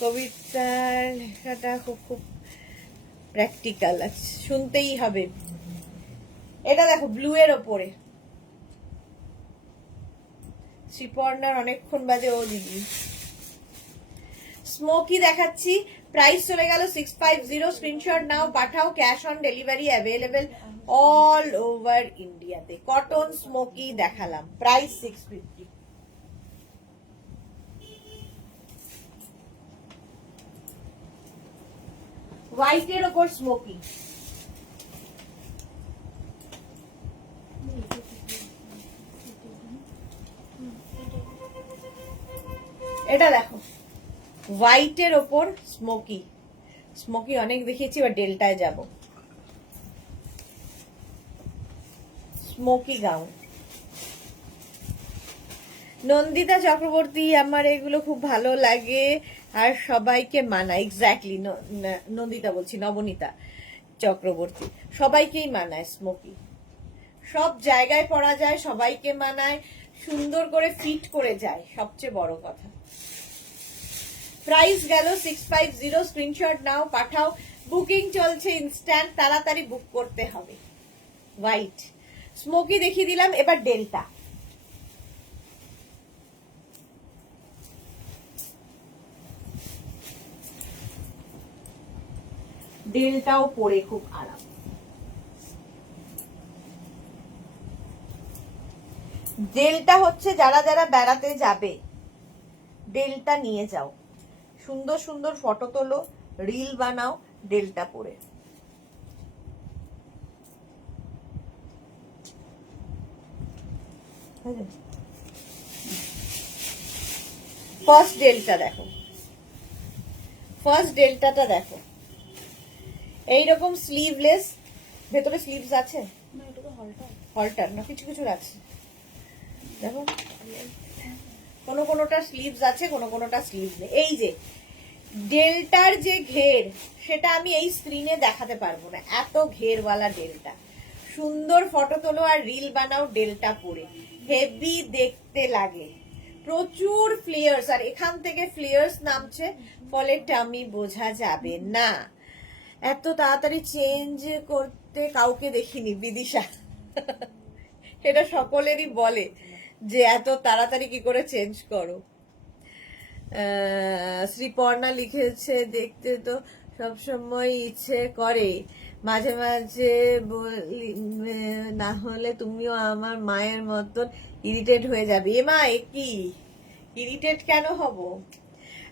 কবিতার লেখাটা খুব খুব প্র্যাকটিক্যাল আছে, শুনতেই হবে। এটা দেখো ব্লু এর ওপরে, শ্রীপর্ণার অনেকক্ষণ বাজে ও দিদি। স্মোকি দেখাচ্ছি, প্রাইস চলে গেল 650। স্ক্রিনশট নাও, পাঠাও, cash on delivery available all over ইন্ডিয়াতে। কটন স্মোকি দেখালাম, প্রাইস 650। হোয়াইটের ওপর স্মোকি, এটা দেখো হোয়াইটের ওপর স্মোকি। স্মোকি অনেক দেখিয়েছি, এবার ডেল্টায় যাব। Smoky gown. নন্দিতা চক্রবর্তী, আমার এগুলো খুব ভালো লাগে আর সবাইকে মানায়। এক্স্যাক্টলি, নন্দিতা বলছি, নবনীতা চক্রবর্তী, সবাইকেই মানায় স্মোকি। সব জায়গায় পরা যায়, সবাইকে মানায়, সুন্দর করে ফিট করে যায়, সবচেয়ে বড় কথা। প্রাইস গেল 650। স্ক্রিনশট নাও, পাঠাও, বুকিং চলছে ইনস্ট্যান্ট, তাড়াতাড়ি বুক করতে হবে। হোয়াইট স্মোকি দেখিয়ে দিলাম, এবার ডেল্টা। ডেল্টাও পরে খুব আরাম। ডেল্টা হচ্ছে যারা যারা বেড়াতে যাবে, ডেল্টা নিয়ে যাও, সুন্দর সুন্দর ফটো তোলো, রিল বানাও ডেল্টা পরে। ফার্স্ট ডেল্টা দেখো, ফার্স্ট ডেল্টাটা দেখো, এইরকম স্লিভলেস, ভেতরে স্লিভস আছে, হলটার না কিছু কিছু আছে দেখো, কোনো কোনোটা স্লিভস আছে, কোনো কোনোটা স্লিভ নেই। এই যে ডেল্টার যে ঘের, সেটা আমি এই স্ক্রিনে দেখাতে পারবো না, এত ঘেরওয়ালা ডেল্টা। সুন্দর ফটো তোলো আর রিল বানাও ডেল্টা পরে, হেভি দেখতে লাগে। প্রচুর ফ্লেয়ার্স, আর এখান থেকে ফ্লেয়ার্স নামছে, ফলে টামি বোঝা যাবে না। এত তাড়াতাড়ি চেঞ্জ করতে কাউকে দেখিনি, বিদিশা এটা সকলেরই বলে যে এত তাড়াতাড়ি কি করে চেঞ্জ করো। শ্রীপর্ণা লিখেছে, দেখতে তো সবসময় ইচ্ছে করে, মাঝে মাঝে বলি না হলে তুমিও আমার মায়ের মতন ইরিটেট হয়ে যাবে। এ মা, এ কি ইরিটেট কেন হব?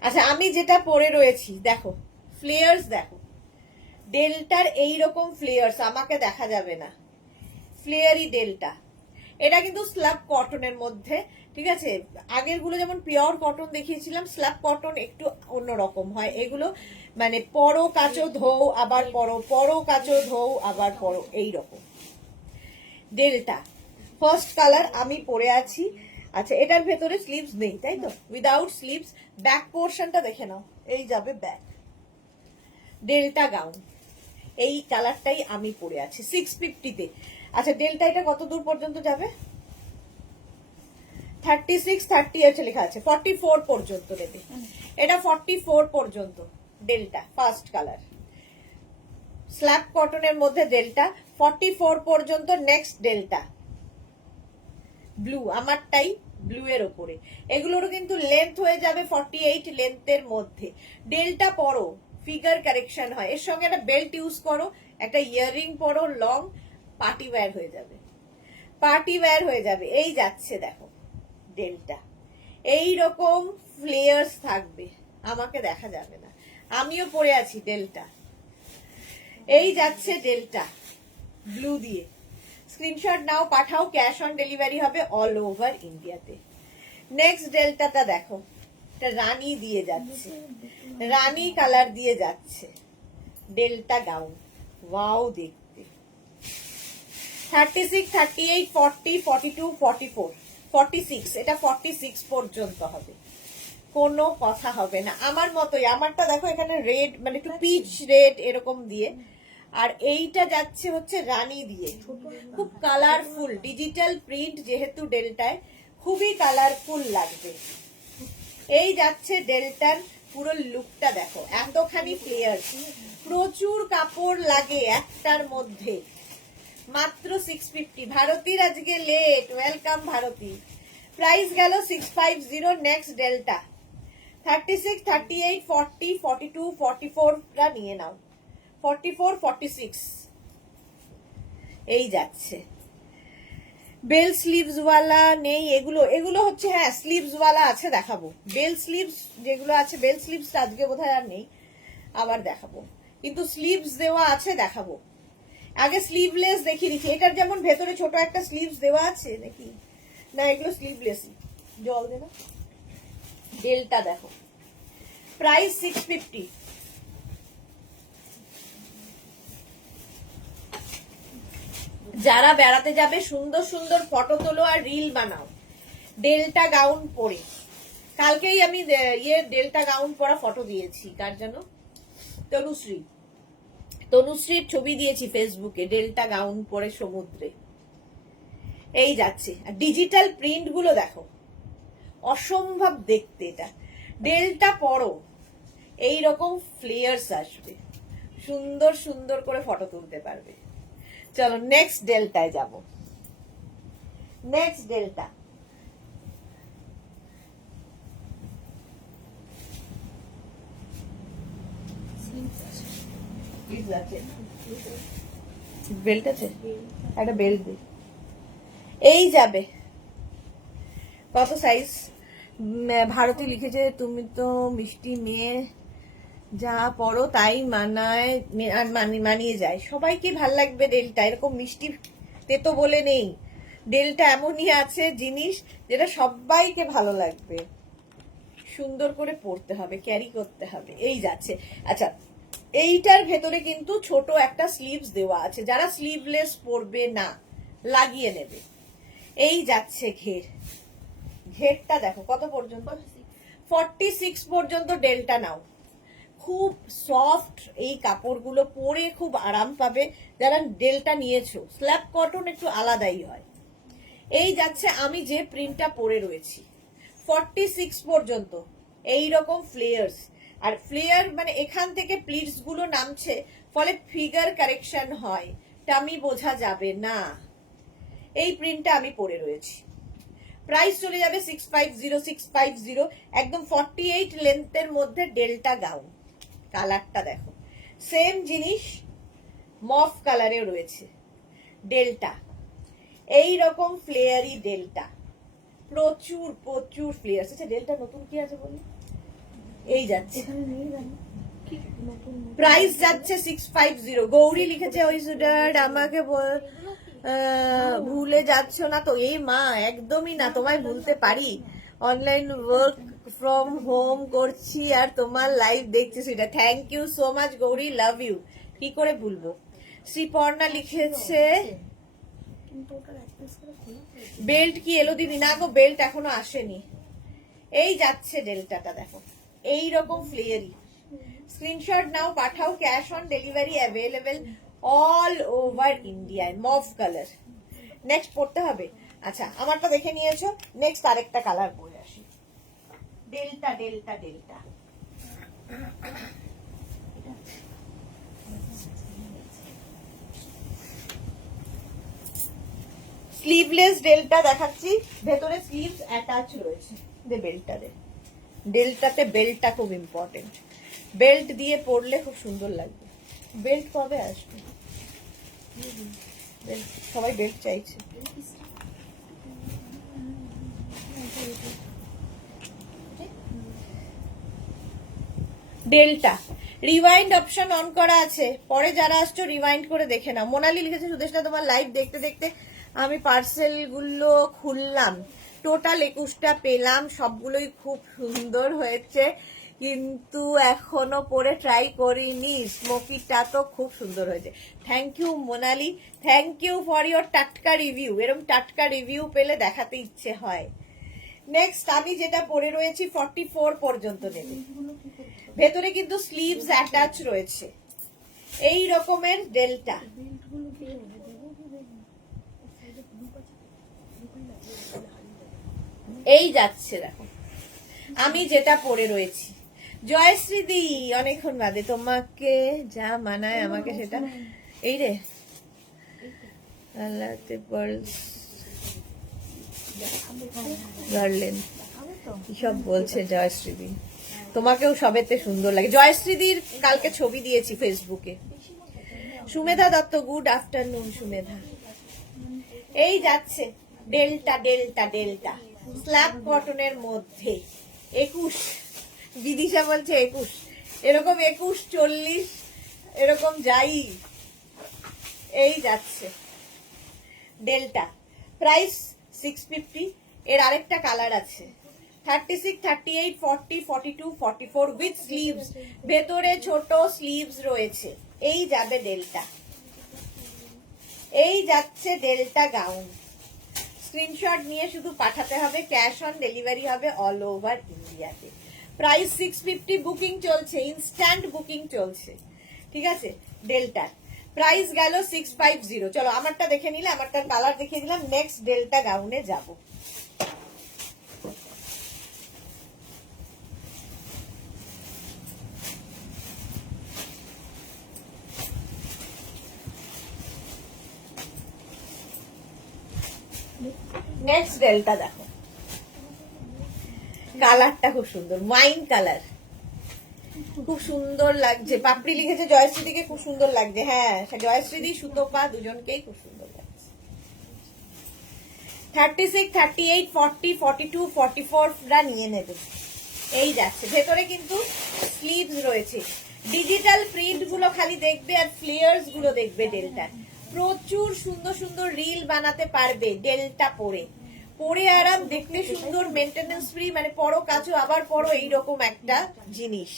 আচ্ছা, আমি যেটা পরে রয়েছি দেখো, ফ্লেয়ার্স দেখো, ডেল্টার এইরকম ফ্লেয়ার্স আমাকে দেখা যাবে না, ফ্লেয়ারি ডেল্টা। এটা কিন্তু স্ল্যাব কটনের মধ্যে, ঠিক আছে? আগের গুলো যেমন পিওর কটন দেখিয়েছিলাম, স্ল্যাব কটন একটু অন্যরকম হয়। এগুলো মানে পরো কাচো ধৌ আবার পরো, পরো কাচো ধৌ আবার পরো, এইরকম ডেল্টা। ফার্স্ট কালার আমি পরে আছি। আচ্ছা, এটার ভেতরে স্লিভস নেই, তাই তো? Without sleeves. ব্যাক পোর্শনটা দেখে নাও, এই যাবে ব্যাক। ডেল্টা গাউন, এই কালারটাই আমি পরে আছি 650-তে। আচ্ছা, ডেল্টা এটা কত দূর পর্যন্ত যাবে? 36, 30 আছে লেখা আছে, 44 পর্যন্ত দেবে। এটা 44 পর্যন্ত ডেল্টা, ফার্স্ট কালার, স্ল্যাব কটনের মধ্যে ডেল্টা 44 পর্যন্ত। নেক্সট ডেল্টা ব্লু, আমারটাই ব্লু এর ওপরে। এগুলোরও কিন্তু লেন্থ হয়ে যাবে 48 লেন্থের মধ্যে। ডেল্টা পরো, ফিগার কারেকশন হয়, এর সঙ্গে একটা বেল্ট ইউজ করো, একটা ইয়াররিং পরো লং, পার্টি ওয়্যার হয়ে যাবে, পার্টি ওয়্যার হয়ে যাবে। এই যাচ্ছে দেখো ডেল্টা, এই রকম ফ্লেয়ার্স থাকবে, আমাকে দেখা যাবে না, আমিও পরে আছি ডেল্টা। এই যাচ্ছে ডেল্টা ব্লু দিয়ে, স্ক্রিনশট নাও, পাঠাও, ক্যাশ অন ডেলিভারি হবে অল ওভার ইন্ডিয়াতে। নেক্সট ডেল্টাটা দেখো, এটা রানী দিয়ে যাচ্ছে, রানী কালার দিয়ে যাচ্ছে, ডেল্টা গাউন, ওয়াও দেখতে। 36, 38, 40, 42, 44, 46, এটা 46 পর্যন্ত হবে, কোনো কথা হবে না। আমার মতোই, আমারটা দেখো এখানে রেড মানে একটু পিচ রেড এরকম দিয়ে, আর এইটা যাচ্ছে হচ্ছে রানী দিয়ে, খুব কালারফুল ডিজিটাল প্রিন্ট, যেহেতু ডেল্টায় খুবই কালারফুল লাগবে। এই যাচ্ছে ডেল্টার পুরো লুকটা দেখো, এতখানি ফ্লেয়ার, প্রচুর কাপড় লাগে একটার মধ্যে, মাত্র 650। ভারতীর আজকে লেট, ওয়েলকাম ভারতী। প্রাইস গেল 650। নেক্সট ডেল্টা 36, 38, 40, 42, 44 টা নিয়ে নাও, 44, 46 এই যাচ্ছে। বেল স্লিভস ওয়ালা নেই এগুলো, এগুলো হচ্ছে হ্যাঁ স্লিভস ওয়ালা আছে, দেখাবো। বেল স্লিভস যেগুলো আছে, বেল স্লিভস আজকে বোধহয় আর নেই, আবার দেখাবো, কিন্তু স্লিভস দেওয়া আছে দেখাবো। আগে স্লিভলেস দেখিয়ে দিচ্ছি, এটার যেমন ভেতরে ছোট একটা স্লিভস দেওয়া আছে নাকি, না এগুলো স্লিভলেস, জল দে না। ডেলটা দেখো, প্রাইস 650। যারা বেড়াতে যাবে সুন্দর সুন্দর ফটো তোলো আর রিল বানাও ডেল্টা গাউন পরে। কালকেই আমি ডেল্টা গাউন পরা ফটো দিয়েছি, কার যেন, তনুশ্রীর ছবি দিয়েছি ফেসবুকে, ডেল্টা গাউন পরে সমুদ্রে। এই যাচ্ছে, আর ডিজিটাল প্রিন্ট গুলো দেখো, অসম্ভব দেখতে। এটা ডেল্টা পরো, এইরকম ফ্লেয়ার্স আসবে, সুন্দর সুন্দর করে ফটো তুলতে পারবে। চলো নেক্সট ডেল্টায় যাব। নেক্সট ডেল্টা বেল্ট আছে, একটা বেল্ট দে। এই যাবে, কত সাইজ? ভারতী লিখেছে তুমি তো মিষ্টি মেয়ে, যা পড়ো তাই মানিয়ে যায়। সবাইকে ভাল লাগবে ডেল্টা, এরকম মিষ্টি তেতো বলে নেই, ডেল্টা এমনই আছে জিনিস যেটা সবাইকে ভালো লাগবে। সুন্দর করে পরতে হবে, ক্যারি করতে হবে। এই যাচ্ছে। আচ্ছা, এইটার ভেতরে কিন্তু ছোট একটা স্লিভস দেওয়া আছে, যারা স্লিভলেস পরবে না লাগিয়ে নেবে। এই যাচ্ছে ঘের, ঘেরটা দেখো কত পর্যন্ত, 46 পর্যন্ত ডেল্টা নাও। খুব সফট এই কাপড়গুলো, পরে খুব আরাম পাবে যারা ডেল্টা নিয়েছো। স্ল্যাব কটন একটু আলাদাই হয়। এই যাচ্ছে, আমি যে প্রিন্টটা পরে রয়েছি 46 পর্যন্ত, এই রকম ফ্লেয়ার্স। আর ফ্লেয়ার মানে এখান থেকে প্লিটস গুলো নামছে, ফলে ফিগার কারেকশন হয়, টামি বোঝা যাবে না। এই প্রিন্টটা আমি পরে রয়েছি। প্রাইস চলে যাবে 650, 650, একদম 48 লেন্থের মধ্যে ডেল্টা গাউন। কালারটা দেখো, সেম জিনিস মফ কালারেও রয়েছে ডেল্টা, এই রকম ফ্লেয়ারি ডেল্টা, প্রচুর প্রচুর ফ্লেয়ার আছে। ডেল্টা নতুন কি আছে বলি, এই যাচ্ছে, প্রাইস যাচ্ছে 650। গৌরী লিখেছে ওই সুডার আমাকে ভুলে যাচ্ছ না তো? এই মা একদমই না, তোমায় ভুলতে পারি? অনলাইন ওয়ার্ক ফ্রম হোম করছি আর তোমার লাইভ দেখছি, সেটা thank you so much Gouri, love you. কি করে ভুলবো। শ্রীপর্ণা লিখেছে বেল্ট কি এলো দিদি? না গো, বেল্ট এখনো আসেনি। এই যাচ্ছে ডেল্টাটা দেখো, এই রকম ফ্লেয়ারি। স্ক্রিনশট নাও, পাঠাও, cash on delivery available all over ইন্ডিয়ায়। মফ কালার নেক্সট পড়তে হবে। আচ্ছা, আমারটা দেখে নিয়েছো, নেক্সট আরেকটা কালার পরে আসি। Delta delta delta, sleeveless delta দেখাচ্ছি, ভেতরে স্লিভস অ্যাটাচ রয়েছে। দে বেল্টটা দে, ডেল্টাতে বেল্টটা খুব ইম্পর্টেন্ট, বেল্ট দিয়ে পরলে খুব সুন্দর লাগবে। বেল্ট কবে আসবে? সবাই বেল্ট চাইছে। ডেল্টা। রিওয়াইন্ড অপশন অন করা আছে, পরে যারা আসছো রিওয়াইন্ড করে দেখে নাও। মোনালি লিখেছে সুদেশনা তোমার লাইভ দেখতে দেখতে আমি পার্সেল গুলো খুললাম, টোটাল 21টা পেলাম, সবগুলোই খুব সুন্দর হয়েছে, কিন্তু এখনো পরে ট্রাই করিনি। স্মোকিটা তো খুব সুন্দর হয়েছে। Thank you Monali, thank you for your টাটকা রিভিউ। এরকম টাটকা রিভিউ পেলে দেখাতে ইচ্ছে হয়। নেক্সট আমি যেটা পরে রয়েছি 44 পর্যন্ত নেবে। ভেতরে কিন্তু স্লিভস অ্যাটাচ রয়েছে, এই রকমের ডেল্টা। এই যাচ্ছে দেখো আমি যেটা পরে রয়েছি। জয়শ্রী দি অনেকক্ষণ বাদে, তোমাকে যা মানায় আমাকে সেটা। এই রে গার্লেন কি সব বলছে জয়শ্রী দি, তোমাকেও সবেতে সুন্দর লাগে। জয়শ্রীদির কালকে ছবি দিয়েছি ফেসবুকে। Sumedha Dutta good afternoon Sumedha. এই যাচ্ছে ডেল্টা ডেল্টা ডেল্টা স্ল্যাব কটনের মধ্যে 21, বিদিশা বলছে 21, এরকম 21, 40 এরকম যাই। এই যাচ্ছে ডেল্টা, প্রাইস 650। এর আরেকটা কালার আছে 36, 38, 40, 42, 44 উইথ স্লিভস, ভেতরে ছোট স্লিভস রয়েছে। এই যাবে ডেল্টা, এই যাচ্ছে ডেল্টা গাউন। স্ক্রিনশট নিয়ে শুধু পাঠাতে হবে, ক্যাশ অন ডেলিভারি হবে অল ওভার ইন্ডিয়াতে। প্রাইস 650, বুকিং চলছে, ইনস্ট্যান্ট বুকিং চলছে, ঠিক আছে। ডেল্টার প্রাইস গেল 650। চলো আমারটা দেখে নিলে, আমারটার কালার দেখিয়ে দিলাম। নেক্সট ডেল্টা গাউনে যাব। নেক্সট ডেল্টা দেখো, কালারটা খুব সুন্দর, ওয়াইন কালার, খুব সুন্দর লাগছে। পাপড়ি লিখেছে জয়শ্রীদিকে খুব সুন্দর লাগছে। হ্যাঁ জয়শ্রীদি সুতপা দুজনকেই খুব সুন্দর লাগছে। 36, 38, 40, 42, 44 রা নিয়ে নেবে। এই যাচ্ছে, ভেতরে কিন্তু স্লিভস রয়েছে। ডিজিটাল প্রিন্ট গুলো খালি দেখবে আর ফ্লেয়ার্স গুলো দেখবে ডেল্টা। প্রচুর সুন্দর সুন্দর রিল বানাতে পারবে ডেল্টা পরে। পরে আরাম, দেখতে সুন্দর, মেনটেনেন্স ফ্রি, মানে পরো কাচো আবার পরো, এইরকম একটা জিনিস।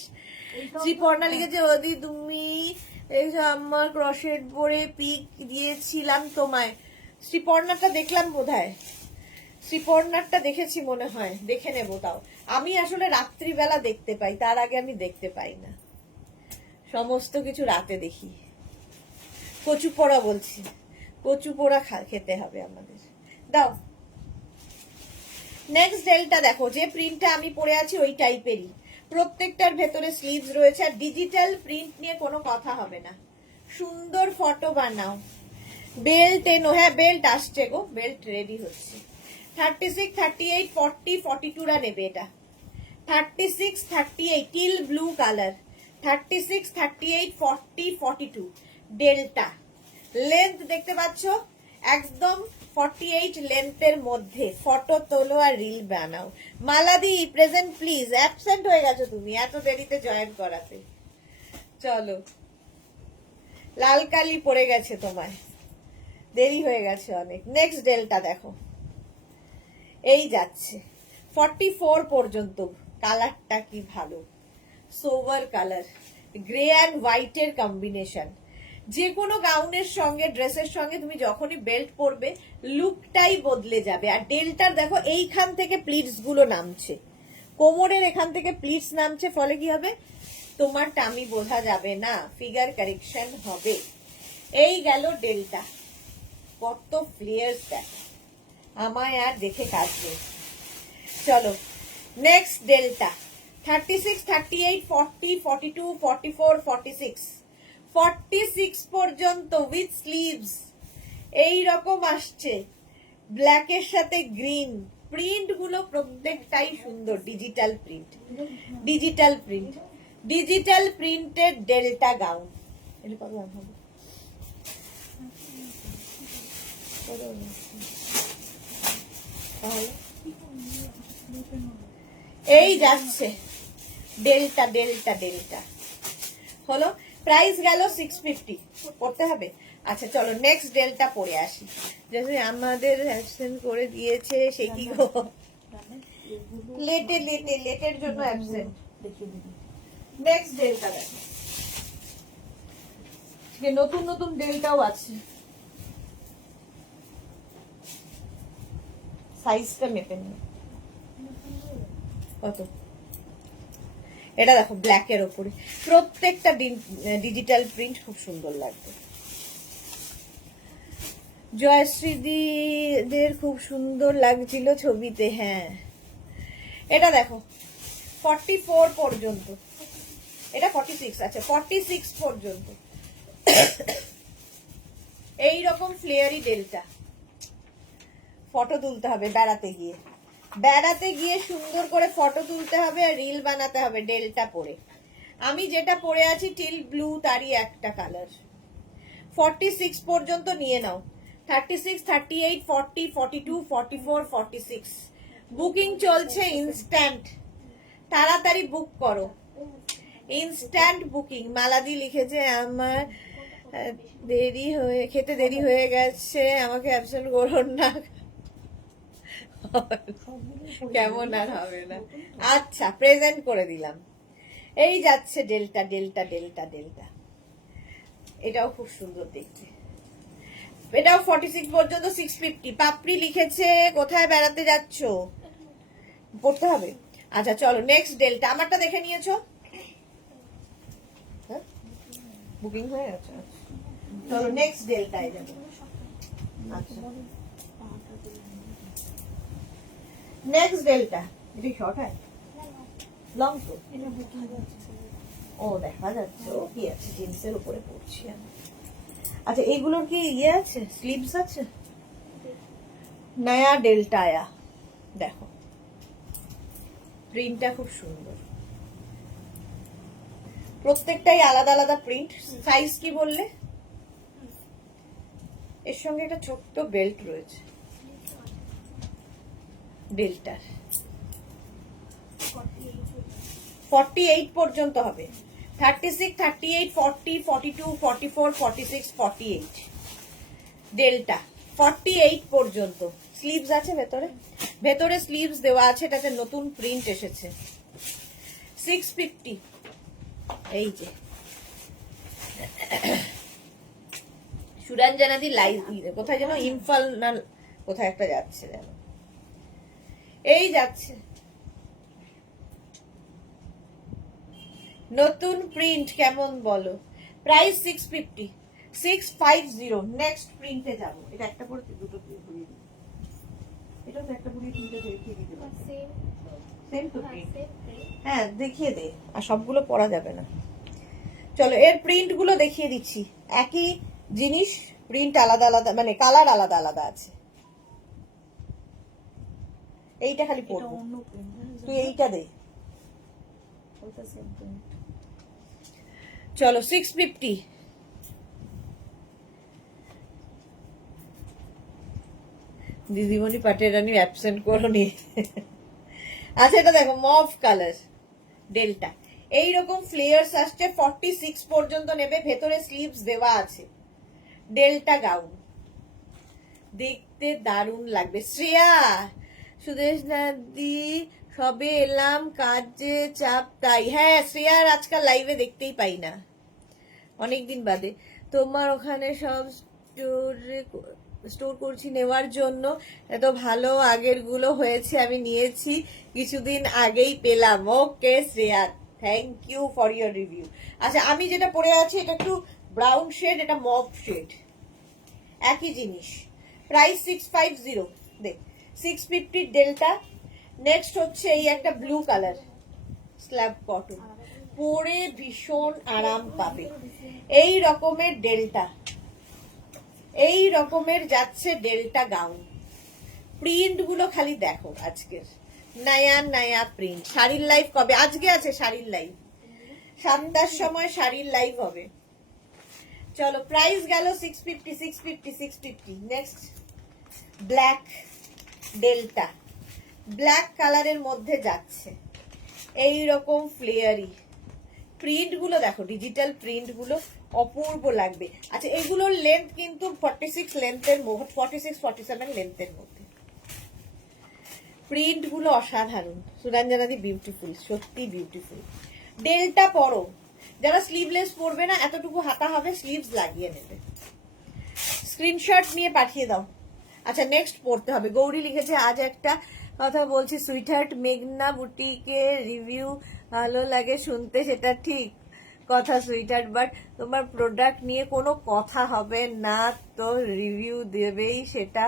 শ্রীপর্ণা লিখেছে ওদি তুমি আমার ক্রশেট পরে পিক দিয়েছিলাম তোমায়। শ্রীপর্ণাটা দেখলাম বোধহয়, শ্রীপর্ণারটা দেখেছি মনে হয়, দেখে নেব। তাও আমি আসলে রাত্রিবেলা দেখতে পাই, তার আগে আমি দেখতে পাই না, সমস্ত কিছু রাতে দেখি। কচু পোড়া বলছি, কচু পোড়া খেতে হবে আমাদের, দাও। নেক্সট ডেলটা দেখো, যে প্রিন্টটা আমি পরে আছি ওই টাইপেরই, প্রত্যেকটার ভেতরে স্লিভস রয়েছে, আর ডিজিটাল প্রিন্ট নিয়ে কোনো কথা হবে না। সুন্দর ফটো বানাও। বেল্ট এনো, হ্যাঁ বেল্ট আসছে গো, বেল্ট রেডি হচ্ছে। 36, 38, 40, 42 রা নেবে এটা। 36, 38 teal blue colour, 36, 38, 40, 42 delta. Length দেখতে পাচ্ছ একদম 48 লেন্থের মধ্যে। ফটো তোলো আর রিল বানাও। মালাদি প্রেজেন্ট প্লিজ, অ্যাবসেন্ট হয়ে গেছো তুমি এত দেরিতে জয়েন করাতে। চলো, লাল কালি পড়ে গেছে তোমায়, দেরি হয়ে গেছে অনেক। নেক্সট ডেলটা দেখো, এই যাচ্ছে 44 পর্যন্ত। কালারটা কি ভালো, সোভার কালার, গ্রে অ্যান্ড হোয়াইটের কম্বিনেশন। যে কোনো গাউনের সঙ্গে, ড্রেসের সঙ্গে তুমি যখনই বেল্ট পরবে লুকটাই বদলে যাবে। আর ডেল্টার দেখো এইখান থেকে প্লিটস গুলো নামছে, কোমরের এখান থেকে প্লিটস নামছে, ফলে কি হবে তোমার টামি বোঝা যাবে না, ফিগার কারেকশন হবে। এই গেল ডেল্টা। কত ফ্লেয়ার্স দেখো, আমায় আর দেখে কাজ নেই। চলো নেক্সট ডেল্টা 36, 38, 40, 42, 44, 46 46 পর্যন্ত উইথ স্লিভস এই রকম আসছে, ব্ল্যাকের সাথে গ্রিন। প্রিন্ট গুলো প্রত্যেকটাই সুন্দর, digital print, digital print, digital প্রিন্টের ডেল্টা গাউন। এটা কত দাম হবে? এই যাচ্ছে ডেল্টা ডেল্টা ডেল্টা হলো, প্রাইস গেল 650, পড়তে হবে। আচ্ছা চলো নেক্সট ডেলটা পরে আসি, যেহেতু আমাদের অ্যাবসেন্ট করে দিয়েছে সে কি গো, লেটের জন্য অ্যাবসেন্ট। নেক্সট ডেলটা দেখো, নতুন নতুন ডেলটাও আছে, সাইজটা মেপে নিই কত। এটা দেখো ব্ল্যাক এর ওপরে, প্রত্যেকটা ডিজিটাল প্রিন্ট, খুব সুন্দর লাগবে। জয়শ্রীদিদের খুব সুন্দর লাগছিল ছবিতে, হ্যাঁ। এটা দেখো 44 পর্যন্ত, এটা 46, আচ্ছা 46 পর্যন্ত এই রকম ফ্লেয়ারি ডেলটা। ফটো তুলতে হবে বেড়াতে গিয়ে সুন্দর করে ফটো তুলতে হবে আর রিল বানাতে হবে ডেলটা পরে। আমি যেটা পরে আছি টিল ব্লু, তারই একটা কালার। 46 পর্যন্ত নিয়ে নাও, 36, 38, 40, 42, 44, 46 বুকিং চলছে ইনস্ট্যান্ট, তাড়াতাড়ি বুক করো, ইনস্ট্যান্ট বুকিং। মালাদি লিখেছে আমার খেতে দেরি হয়ে গেছে, আমাকে অ্যাবসেন্ট করো না। কেমন আর হবে না, আচ্ছা প্রেজেন্ট করে দিলাম। এই যাচ্ছে ডেলটা ডেলটা ডেলটা ডেলটা, এটাও খুব সুন্দর দেখতে, এটাও 46 পর্যন্ত 650। পাপড়ি লিখেছে কোথায় বেড়াতে যাচ্ছ, পড়তে হবে। আচ্ছা চলো নেক্সট ডেলটা, আমারটা দেখে নিয়েছো, বুকিং হয়ে গেছে, চলো নেক্সট ডেলটায় যাবো। আচ্ছা নেক্সট ডেলটা, এটা শর্ট হয় লং তো, ও দেখা যাচ্ছে, ও কি আছে জিন্সের উপরে পড়ছি আমি। আচ্ছা এইগুলোর কি ইয়ে আছে, স্লিভস আছে? নয়া ডেল্টা আয়া, দেখো প্রিন্টটা খুব সুন্দর, প্রত্যেকটাই আলাদা আলাদা প্রিন্ট। সাইজ কি বললে? এর সঙ্গে একটা ছোট্ট বেল্ট রয়েছে ডেল্টার, 48 পর্যন্ত হবে, 36, 38, 40, 42, 44, 46, 48 ডেল্টা 48 পর্যন্ত। স্লিভস আছে ভেতরে স্লিভস দেওয়া আছে, এটাতে নতুন প্রিন্ট এসেছে। 650, এই যে সুরঞ্জনাদি লাইভ, কোথায় যেন ইম্ফল না কোথায় একটা যাচ্ছে যেন, এই যাচ্ছে নতুন প্রিন্ট, কেমন বলো? প্রাইস 650, 650। নেক্সট প্রিন্টে যাবো, এটা একটা পরে দুটো ঘুরিয়ে দিই, এটা তো একটা ঘুরিয়ে তিনটে দেখিয়ে দিতে পারবো, সেম টু প্রিন্ট, হ্যাঁ দেখিয়ে দে, আর সবগুলো পরা যাবে না। চলো এর প্রিন্ট গুলো দেখিয়ে দিচ্ছি, একই জিনিস প্রিন্ট আলাদা আলাদা, মানে কালার আলাদা আলাদা আছে। এইটা খালি পরবো, তুই এইটা দে। চলো 650, দিদিমণি পাটেরানি অ্যাবসেন্ট করোনি। আচ্ছা এটা দেখো মভ কালার ডেল্টা, এইরকম ফ্লেয়ার্স আসছে, 46 পর্যন্ত নেবে, ভেতরে স্লিভস দেওয়া আছে, ডেল্টা গাউন, দেখতে দারুণ লাগবে। শ্রেয়া, সুদেশ দাদি সবে এলাম, কাজে চাপ তাই। হ্যাঁ শ্রেয়ার আজকাল লাইভে দেখতেই পাই না, অনেকদিন বাদে। তোমার ওখানে সব স্টোর করছি নেওয়ার জন্য, এত ভালো আগের গুলো হয়েছে, আমি নিয়েছি কিছুদিন আগেই পেলাম। Okay Shreya, thank you for your review. আচ্ছা আমি যেটা পরে আছি এটা একটু ব্রাউন শেড, এটা মভ শেড, একই জিনিস। প্রাইস 650, দেখ 650 ডেল্টা। নেক্সট হচ্ছে এই একটা ব্লু কালার স্ল্যাব কটন, পরে ভীষণ আরাম পাবে, এই রকমের ডেল্টা, এই রকমের যাচ্ছে ডেল্টা গাউন। প্রিন্ট গুলো খালি দেখো, আজকের নয়া নয়া প্রিন্ট। শাড়ির লাইভ কবে? আজকে আছে শাড়ির লাইভ, 7টার সময় শাড়ির লাইভ হবে। চলো প্রাইস গেল 650, 650, 650। নেক্সট ব্ল্যাক ডেল্টা, ব্ল্যাক কালারের মধ্যে যাচ্ছে, এইরকম ফ্লেয়ারি প্রিন্ট গুলো দেখো, ডিজিটাল প্রিন্ট গুলো অপূর্ব লাগবে। আচ্ছা, এগুলোর লেন্থ কিন্তু 46 লেন্থের, 46-47 লেন্থের মধ্যে। প্রিন্ট গুলো অসাধারণ, সুরঞ্জনাদি বিউটিফুল, সত্যি বিউটিফুল। ডেলটা পরো, যারা স্লিভলেস পরবে না, এতটুকু হাতা হবে, স্লিভস লাগিয়ে নেবে। স্ক্রিনশট নিয়ে পাঠিয়ে দাও। আচ্ছা, নেক্সট পড়তে হবে। গৌরী লিখেছে, আজ একটা কথা বলছি সুইটহার্ট, মেঘনা বুটিকে রিভিউ ভালো লাগে শুনতে, সেটা ঠিক কথা সুইটহার্ট, বাট তোমার প্রোডাক্ট নিয়ে কোনো কথা হবে না তো রিভিউ দেবেই, সেটা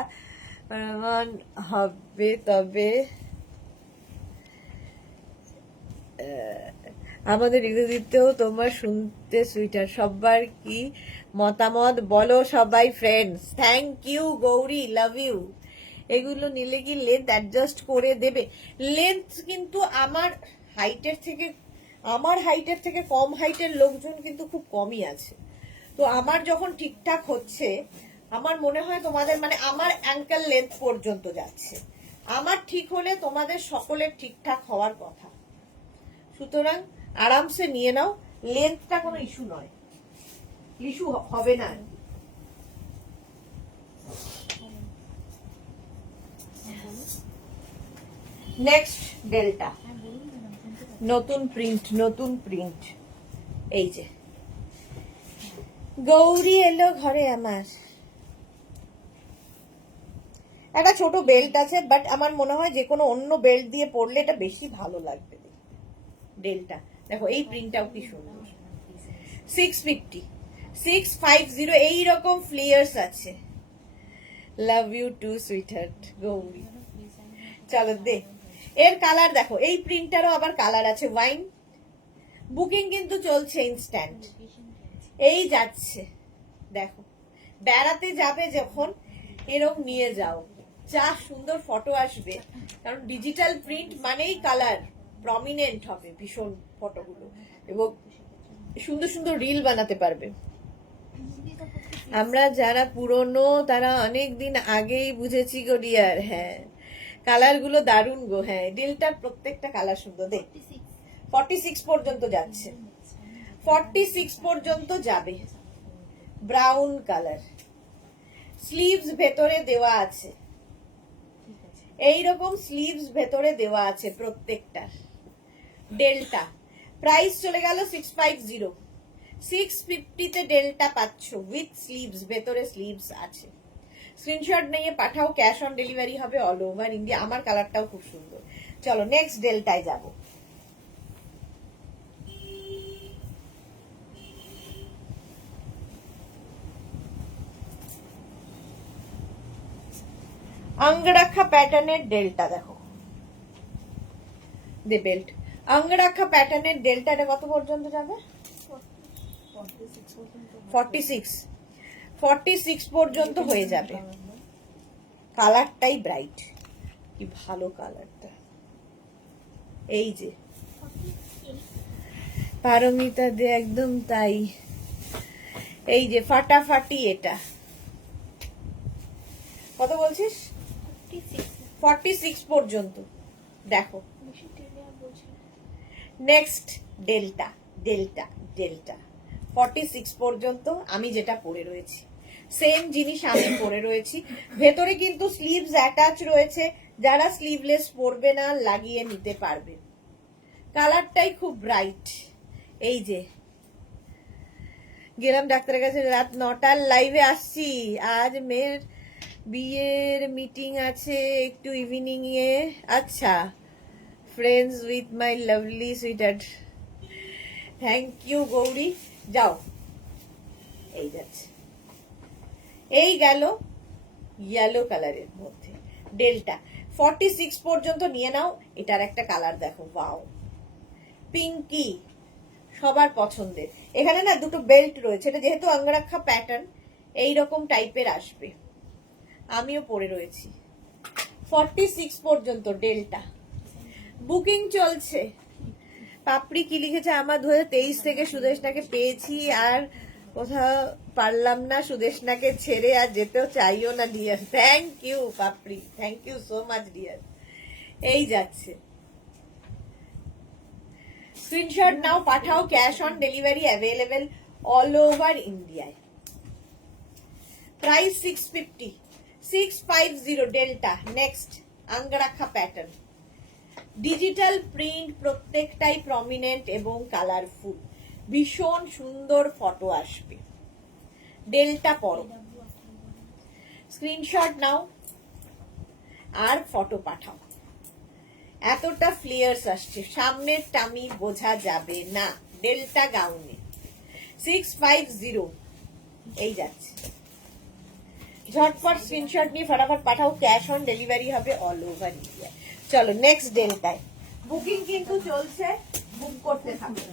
প্রমাণ হবে। তবে আমাদের রিভিউ দিতেও তোমার শুনতে সুইটার, সবার কি মতামত বলো সবাই friends. Thank you Gauri, love you. এগুলো নিলে কি লেন্থ অ্যাডজাস্ট করে দেবে? লেন্থ কিন্তু আমার হাইটের থেকে কম হাইটের লোকজন কিন্তু খুব কমই আছে। তো আমার যখন ঠিকঠাক হচ্ছে, আমার মনে হয় তোমাদের, মানে আমার অ্যাঙ্কেল লেন্থ পর্যন্ত যাচ্ছে, আমার ঠিক হলে তোমাদের সকলের ঠিকঠাক হওয়ার কথা। সুতরাং আরামসে নিয়ে নাও, লেন্থটা কোনো ইস্যু নয়, ইস্যু হবে না। নেক্সট ডেল্টা, নতুন প্রিন্ট, এই যে গৌরী এলো ঘরে আমার। একটা ছোট বেল্ট আছে, বাট আমার মনে হয় যে কোনো অন্য বেল্ট দিয়ে পরলে এটা বেশি ভালো লাগবে। ডেল্টা দেখো, এই প্রিন্টটাও কি সুন্দর। 650 এইরকম ফ্লেয়ার্স আছে। Love you too sweetheart Gauri. চলো দে, এর কালার দেখো, এই প্রিন্টারও আবার কালার আছে ওয়াইন। বুকিং কিন্তু চলছে ইনস্ট্যান্ট, এই যাচ্ছে। দেখো, বেড়াতে যাবে যখন এরকম নিয়ে যাও, যা সুন্দর ফটো আসবে। কারণ ডিজিটাল প্রিন্ট মানেই কালার প্রমিনেন্ট হবে ভীষণ ফটোগুলো, এবং সুন্দর সুন্দর রিল বানাতে পারবে। আমরা যারা পুরনো তারা অনেক দিন আগেই বুঝেছি গো ডিয়ার। হ্যাঁ, কালার গুলো দারুন গো। হ্যাঁ, ডিলটার প্রত্যেকটা কালার সুন্দর। দেখ, 46 পর্যন্ত যাচ্ছে, 46 পর্যন্ত যাবে। ব্রাউন কালার, স্লিভস ভেতরে দেওয়া আছে, এইরকম স্লিভস ভেতরে দেওয়া আছে প্রত্যেকটার। ডেল্টা প্রাইস চলে গেল 650, 650 ডেল্টা পাচ্ছ উইথ স্লিভস, ভেতরে স্লিভস আছে। স্ক্রিনশট নিয়ে পাঠাও, ক্যাশ অন ডেলিভারি হবে অল ওভার ইন্ডিয়া। আমার কালারটাও খুব সুন্দর। চলো নেক্সট ডেল্টায় যাব। অঙ্গরাখা প্যাটার্নের ডেল্টা দেখো, দে বেল্ট। অঙ্গরাখা প্যাটার্নের ডেল্টাটা কত পর্যন্ত যাবে? 46 পর্যন্ত হয়ে যাবে। কালারটাই ব্রাইট, কি ভালো কালারটা। এই যে পারমিতা দে, একদম তাই। এই যে ফাটাফাটি, এটা কত বলছিস? 46 পর্যন্ত। দেখো নেক্সট ডেল্টা, ডেল্টা, ডেল্টা 46 পর্যন্ত আমি যেটা পরে রয়েছি, সেম জিনিস আমি পরে রয়েছি। ভেতরে কিন্তু স্লিভস অ্যাটাচ রয়েছে, যারা স্লিভলেস পরবে না লাগিয়ে নিতে পারবে। কালারটাই খুব ব্রাইট। এই যে গেলাম ডাক্তারের কাছে, রাত 9টার লাইভে আসছি। আজ মেয়ের বিয়ের মিটিং আছে একটু ইভিনিং এ। আচ্ছা, friends with my lovely sweetheart. Thank you Gauri. যাও, এই যাচ্ছে, এই গেল ইয়েলো কালারের মধ্যে ডেল্টা। 46 পর্যন্ত নিয়ে নাও। এটার একটা কালার দেখো, ওয়াও, পিঙ্কি, সবার পছন্দের। এখানে না দুটো বেল্ট রয়েছে, এটা যেহেতু অঙ্গরাখা প্যাটার্ন এইরকম টাইপের আসবে। আমিও পরে রয়েছি। 46 পর্যন্ত ডেল্টা, বুকিং চলছে। পাপড়ি কি লিখেছে, আমার 2023 থেকে সুদেশনাকে পেয়েছি, আর কোথাও পারলাম না সুদেশনাকে ছেড়ে, আর যেতেও চাইও না dear. Thank you Papri, thank you so much dear. এই যাচ্ছে, স্ক্রিনশট নাও, পাঠাও, cash on delivery available all over ইন্ডিয়ায়। Price 650, 650 delta. Next angrakha pattern, digital print, প্রত্যেকটাই প্রমিনেন্ট এবং কালারফুল, ভীষণ সুন্দর ফটো আসবে। ডেল্টা পরো, স্ক্রিনশট নাও আর ফটো পাঠাও। এতটা ফ্লেয়ার্স আসছে, সামনের টামি বোঝা যাবে না। ডেল্টা গাউনে 650 এই যাচ্ছে। ঝটপট স্ক্রিনশট নিয়ে ফটাফট পাঠাও, ক্যাশ অন ডেলিভারি হবে অল ওভার ইন্ডিয়া। চলো নেক্সট ডেল্টায়, বুকিং কিন্তু চলছে, বুক করতে থাকো।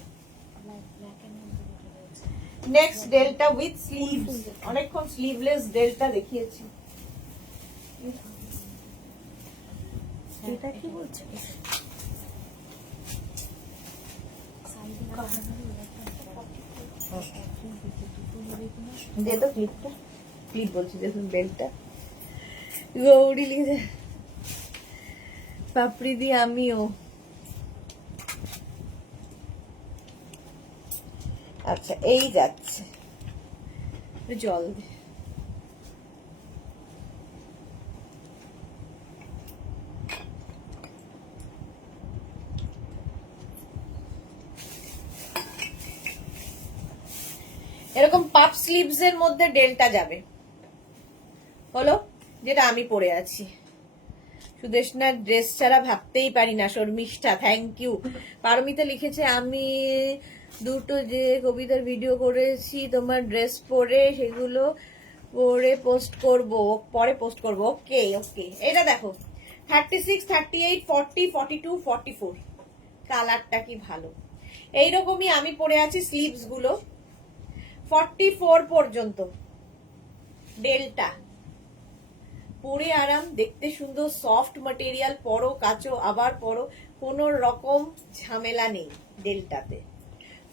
নেক্সট ডেল্টা উইথ স্লিভস, অনেকক্ষণ স্লিভলেস ডেল্টা দেখিয়েছি। এটা কি বলছে? দে তো ক্লিপটা, ক্লিপ বলছি দেখুন বেল্টটা। গৌরী লিখে পাপড়ি দি আমিও। আচ্ছা এই যাচ্ছে, জল দে। এরকম পাপ স্লিভস এর মধ্যে ডেল্টা যাবে, হলো যেটা আমি পরে আছি। সুদেশনার ড্রেস ছাড়া ভাবতেই পারি না। Sharmistha thank you. পারমিতা লিখেছে আমি দুটো যে কবিতার ভিডিও করেছি তোমার ড্রেস পরে, সেগুলো পরে পোস্ট করব, পরে পোস্ট করব। ওকে ওকে, এটা দেখো 36, 38, 40, 42, 44, কালারটা কি ভালো। এইরকমই আমি পরে আছি স্লিভস গুলো 44 পর্যন্ত। ডেল্টা পরে আরাম, দেখতে সুন্দর, সফট ম্যাটেরিয়াল, পরো কাচো আবার পরো, কোনো রকম ঝামেলা নেই ডেল্টাতে।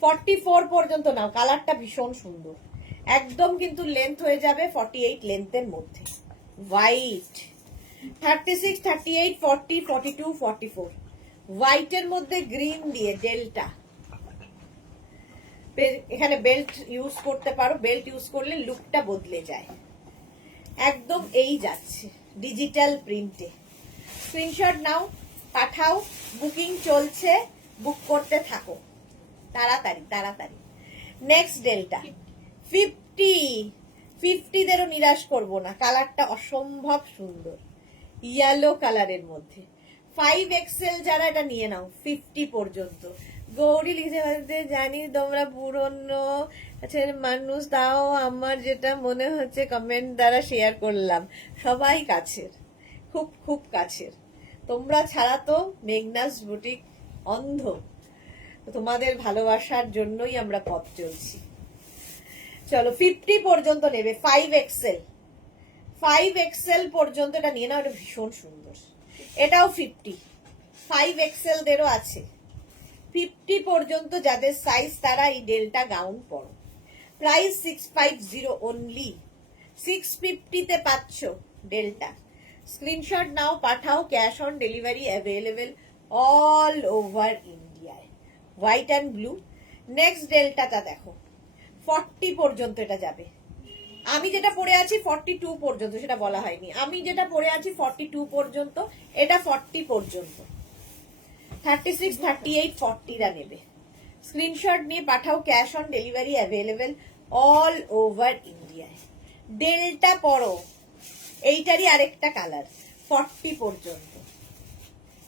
44 পর্যন্ত নাও, কালারটা ভীষণ সুন্দর একদম, কিন্তু লেন্থ হয়ে যাবে 48 লেন্থের মধ্যে। হোয়াইট 36, 38, 40, 42, 44, হোয়াইটের মধ্যে গ্রিন দিয়ে ডেল্টা। এখানে বেল্ট ইউজ করতে পারো, বেল্ট ইউজ করলে লুকটা বদলে যায়। একদম এই যাচ্ছে ডিজিটাল প্রিন্টে। স্ক্রিনশট নাও, পাঠাও, বুকিং চলছে, বুক করতে থাকো তাড়াতাড়ি তাড়াতাড়ি। নেক্সট ডেল্টা 50 দেরও নিরাশ করব না, কালারটা অসম্ভব সুন্দর, ইয়েলো কালারের মধ্যে। 5XL যারা এটা নিয়ে নাও 50 পর্যন্ত। গৌরী লিখে বলতে জানি তোমরা পুরনো মানুষ, তাও আমার যেটা মনে হচ্ছে কমেন্ট দ্বারা শেয়ার করলাম, সবাই কাছের, খুব খুব কাছের। তোমরা ছাড়া তো মেঘনাস বুটিক অন্ধ, তোমাদের ভালোবাসার জন্যই আমরা পথ চলছি। চলো 50 পর্যন্ত নেবে, 5XL পর্যন্ত এটা নিয়ে নাও, এটা ভীষণ সুন্দর। এটাও 50, 5XL দেরও আছে। 50 পর্যন্ত যাদের সাইজ তারা এই ডেল্টা গাউন পরো। প্রাইস 650 অনলি, 650 তে পাচ্ছ ডেল্টা। স্ক্রিনশট নাও, পাঠাও, cash on delivery available all over ইন্ডিয়ায়। White and blue. নেক্সট ডেল্টাটা দেখো 40 পর্যন্ত এটা যাবে। আমি যেটা পরে আছি 42 পর্যন্ত, সেটা বলা হয়নি। আমি যেটা পরে আছি 42 পর্যন্ত, এটা 40 পর্যন্ত। 36, 38, 40 রা নেবে। স্ক্রিনশট নিয়ে পাঠাও, cash on delivery available all over ইন্ডিয়ায়। ডেল্টা পরো, এইটারই আরেকটা কালার 40 পর্যন্ত,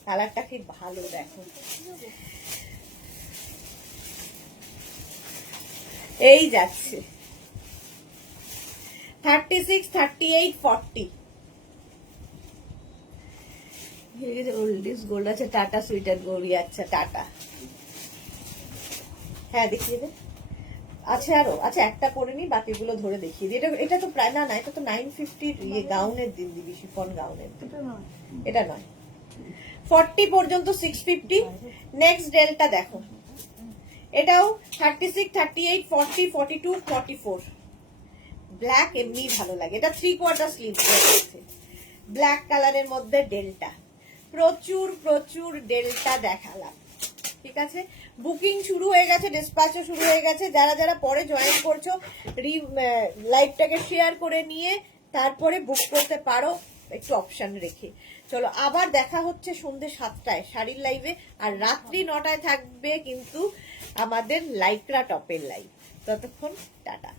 কালারটা কি ভালো দেখো। এই যাচ্ছে 36, 38, 40। ওল্ডিস গোল্ড আছে, টাটা সুইটার গৌরী। আচ্ছা টাটা, হ্যাঁ দেখিয়ে দে। আচ্ছা আরো, আচ্ছা একটা করে নি, বাকিগুলো ধরে দেখিয়ে দিই। এটা তো প্রায় না, এটা তো 950 গাউনের দিন দিবি, শিফন গাউনের দিন, এটা নয়। 40 পর্যন্ত 650। নেক্সট ডেলটা দেখো, এটাও 36, 38, 40, 42, 44। ব্ল্যাক এমনি ভালো লাগে, এটা 3/4 স্লিভ আছে, ব্ল্যাক কালারের মধ্যে ডেল্টা। প্রচুর প্রচুর ডেল্টা দেখালাম, ঠিক আছে, বুকিং শুরু হয়ে গেছে, ডিসপ্যাচও শুরু হয়ে গেছে। যারা যারা পরে জয়েন করছো লাইভটাকে শেয়ার করে নিয়ে তারপরে বুক করতে পারো একটু অপশন রেখে। চলো আবার দেখা হচ্ছে সন্ধ্যে 7টায় শাড়ির লাইভে, আর রাত্রি 9টায় থাকবে কিন্তু আমাদের লাইকরা টপের লাইভ। ততক্ষণ টাটা।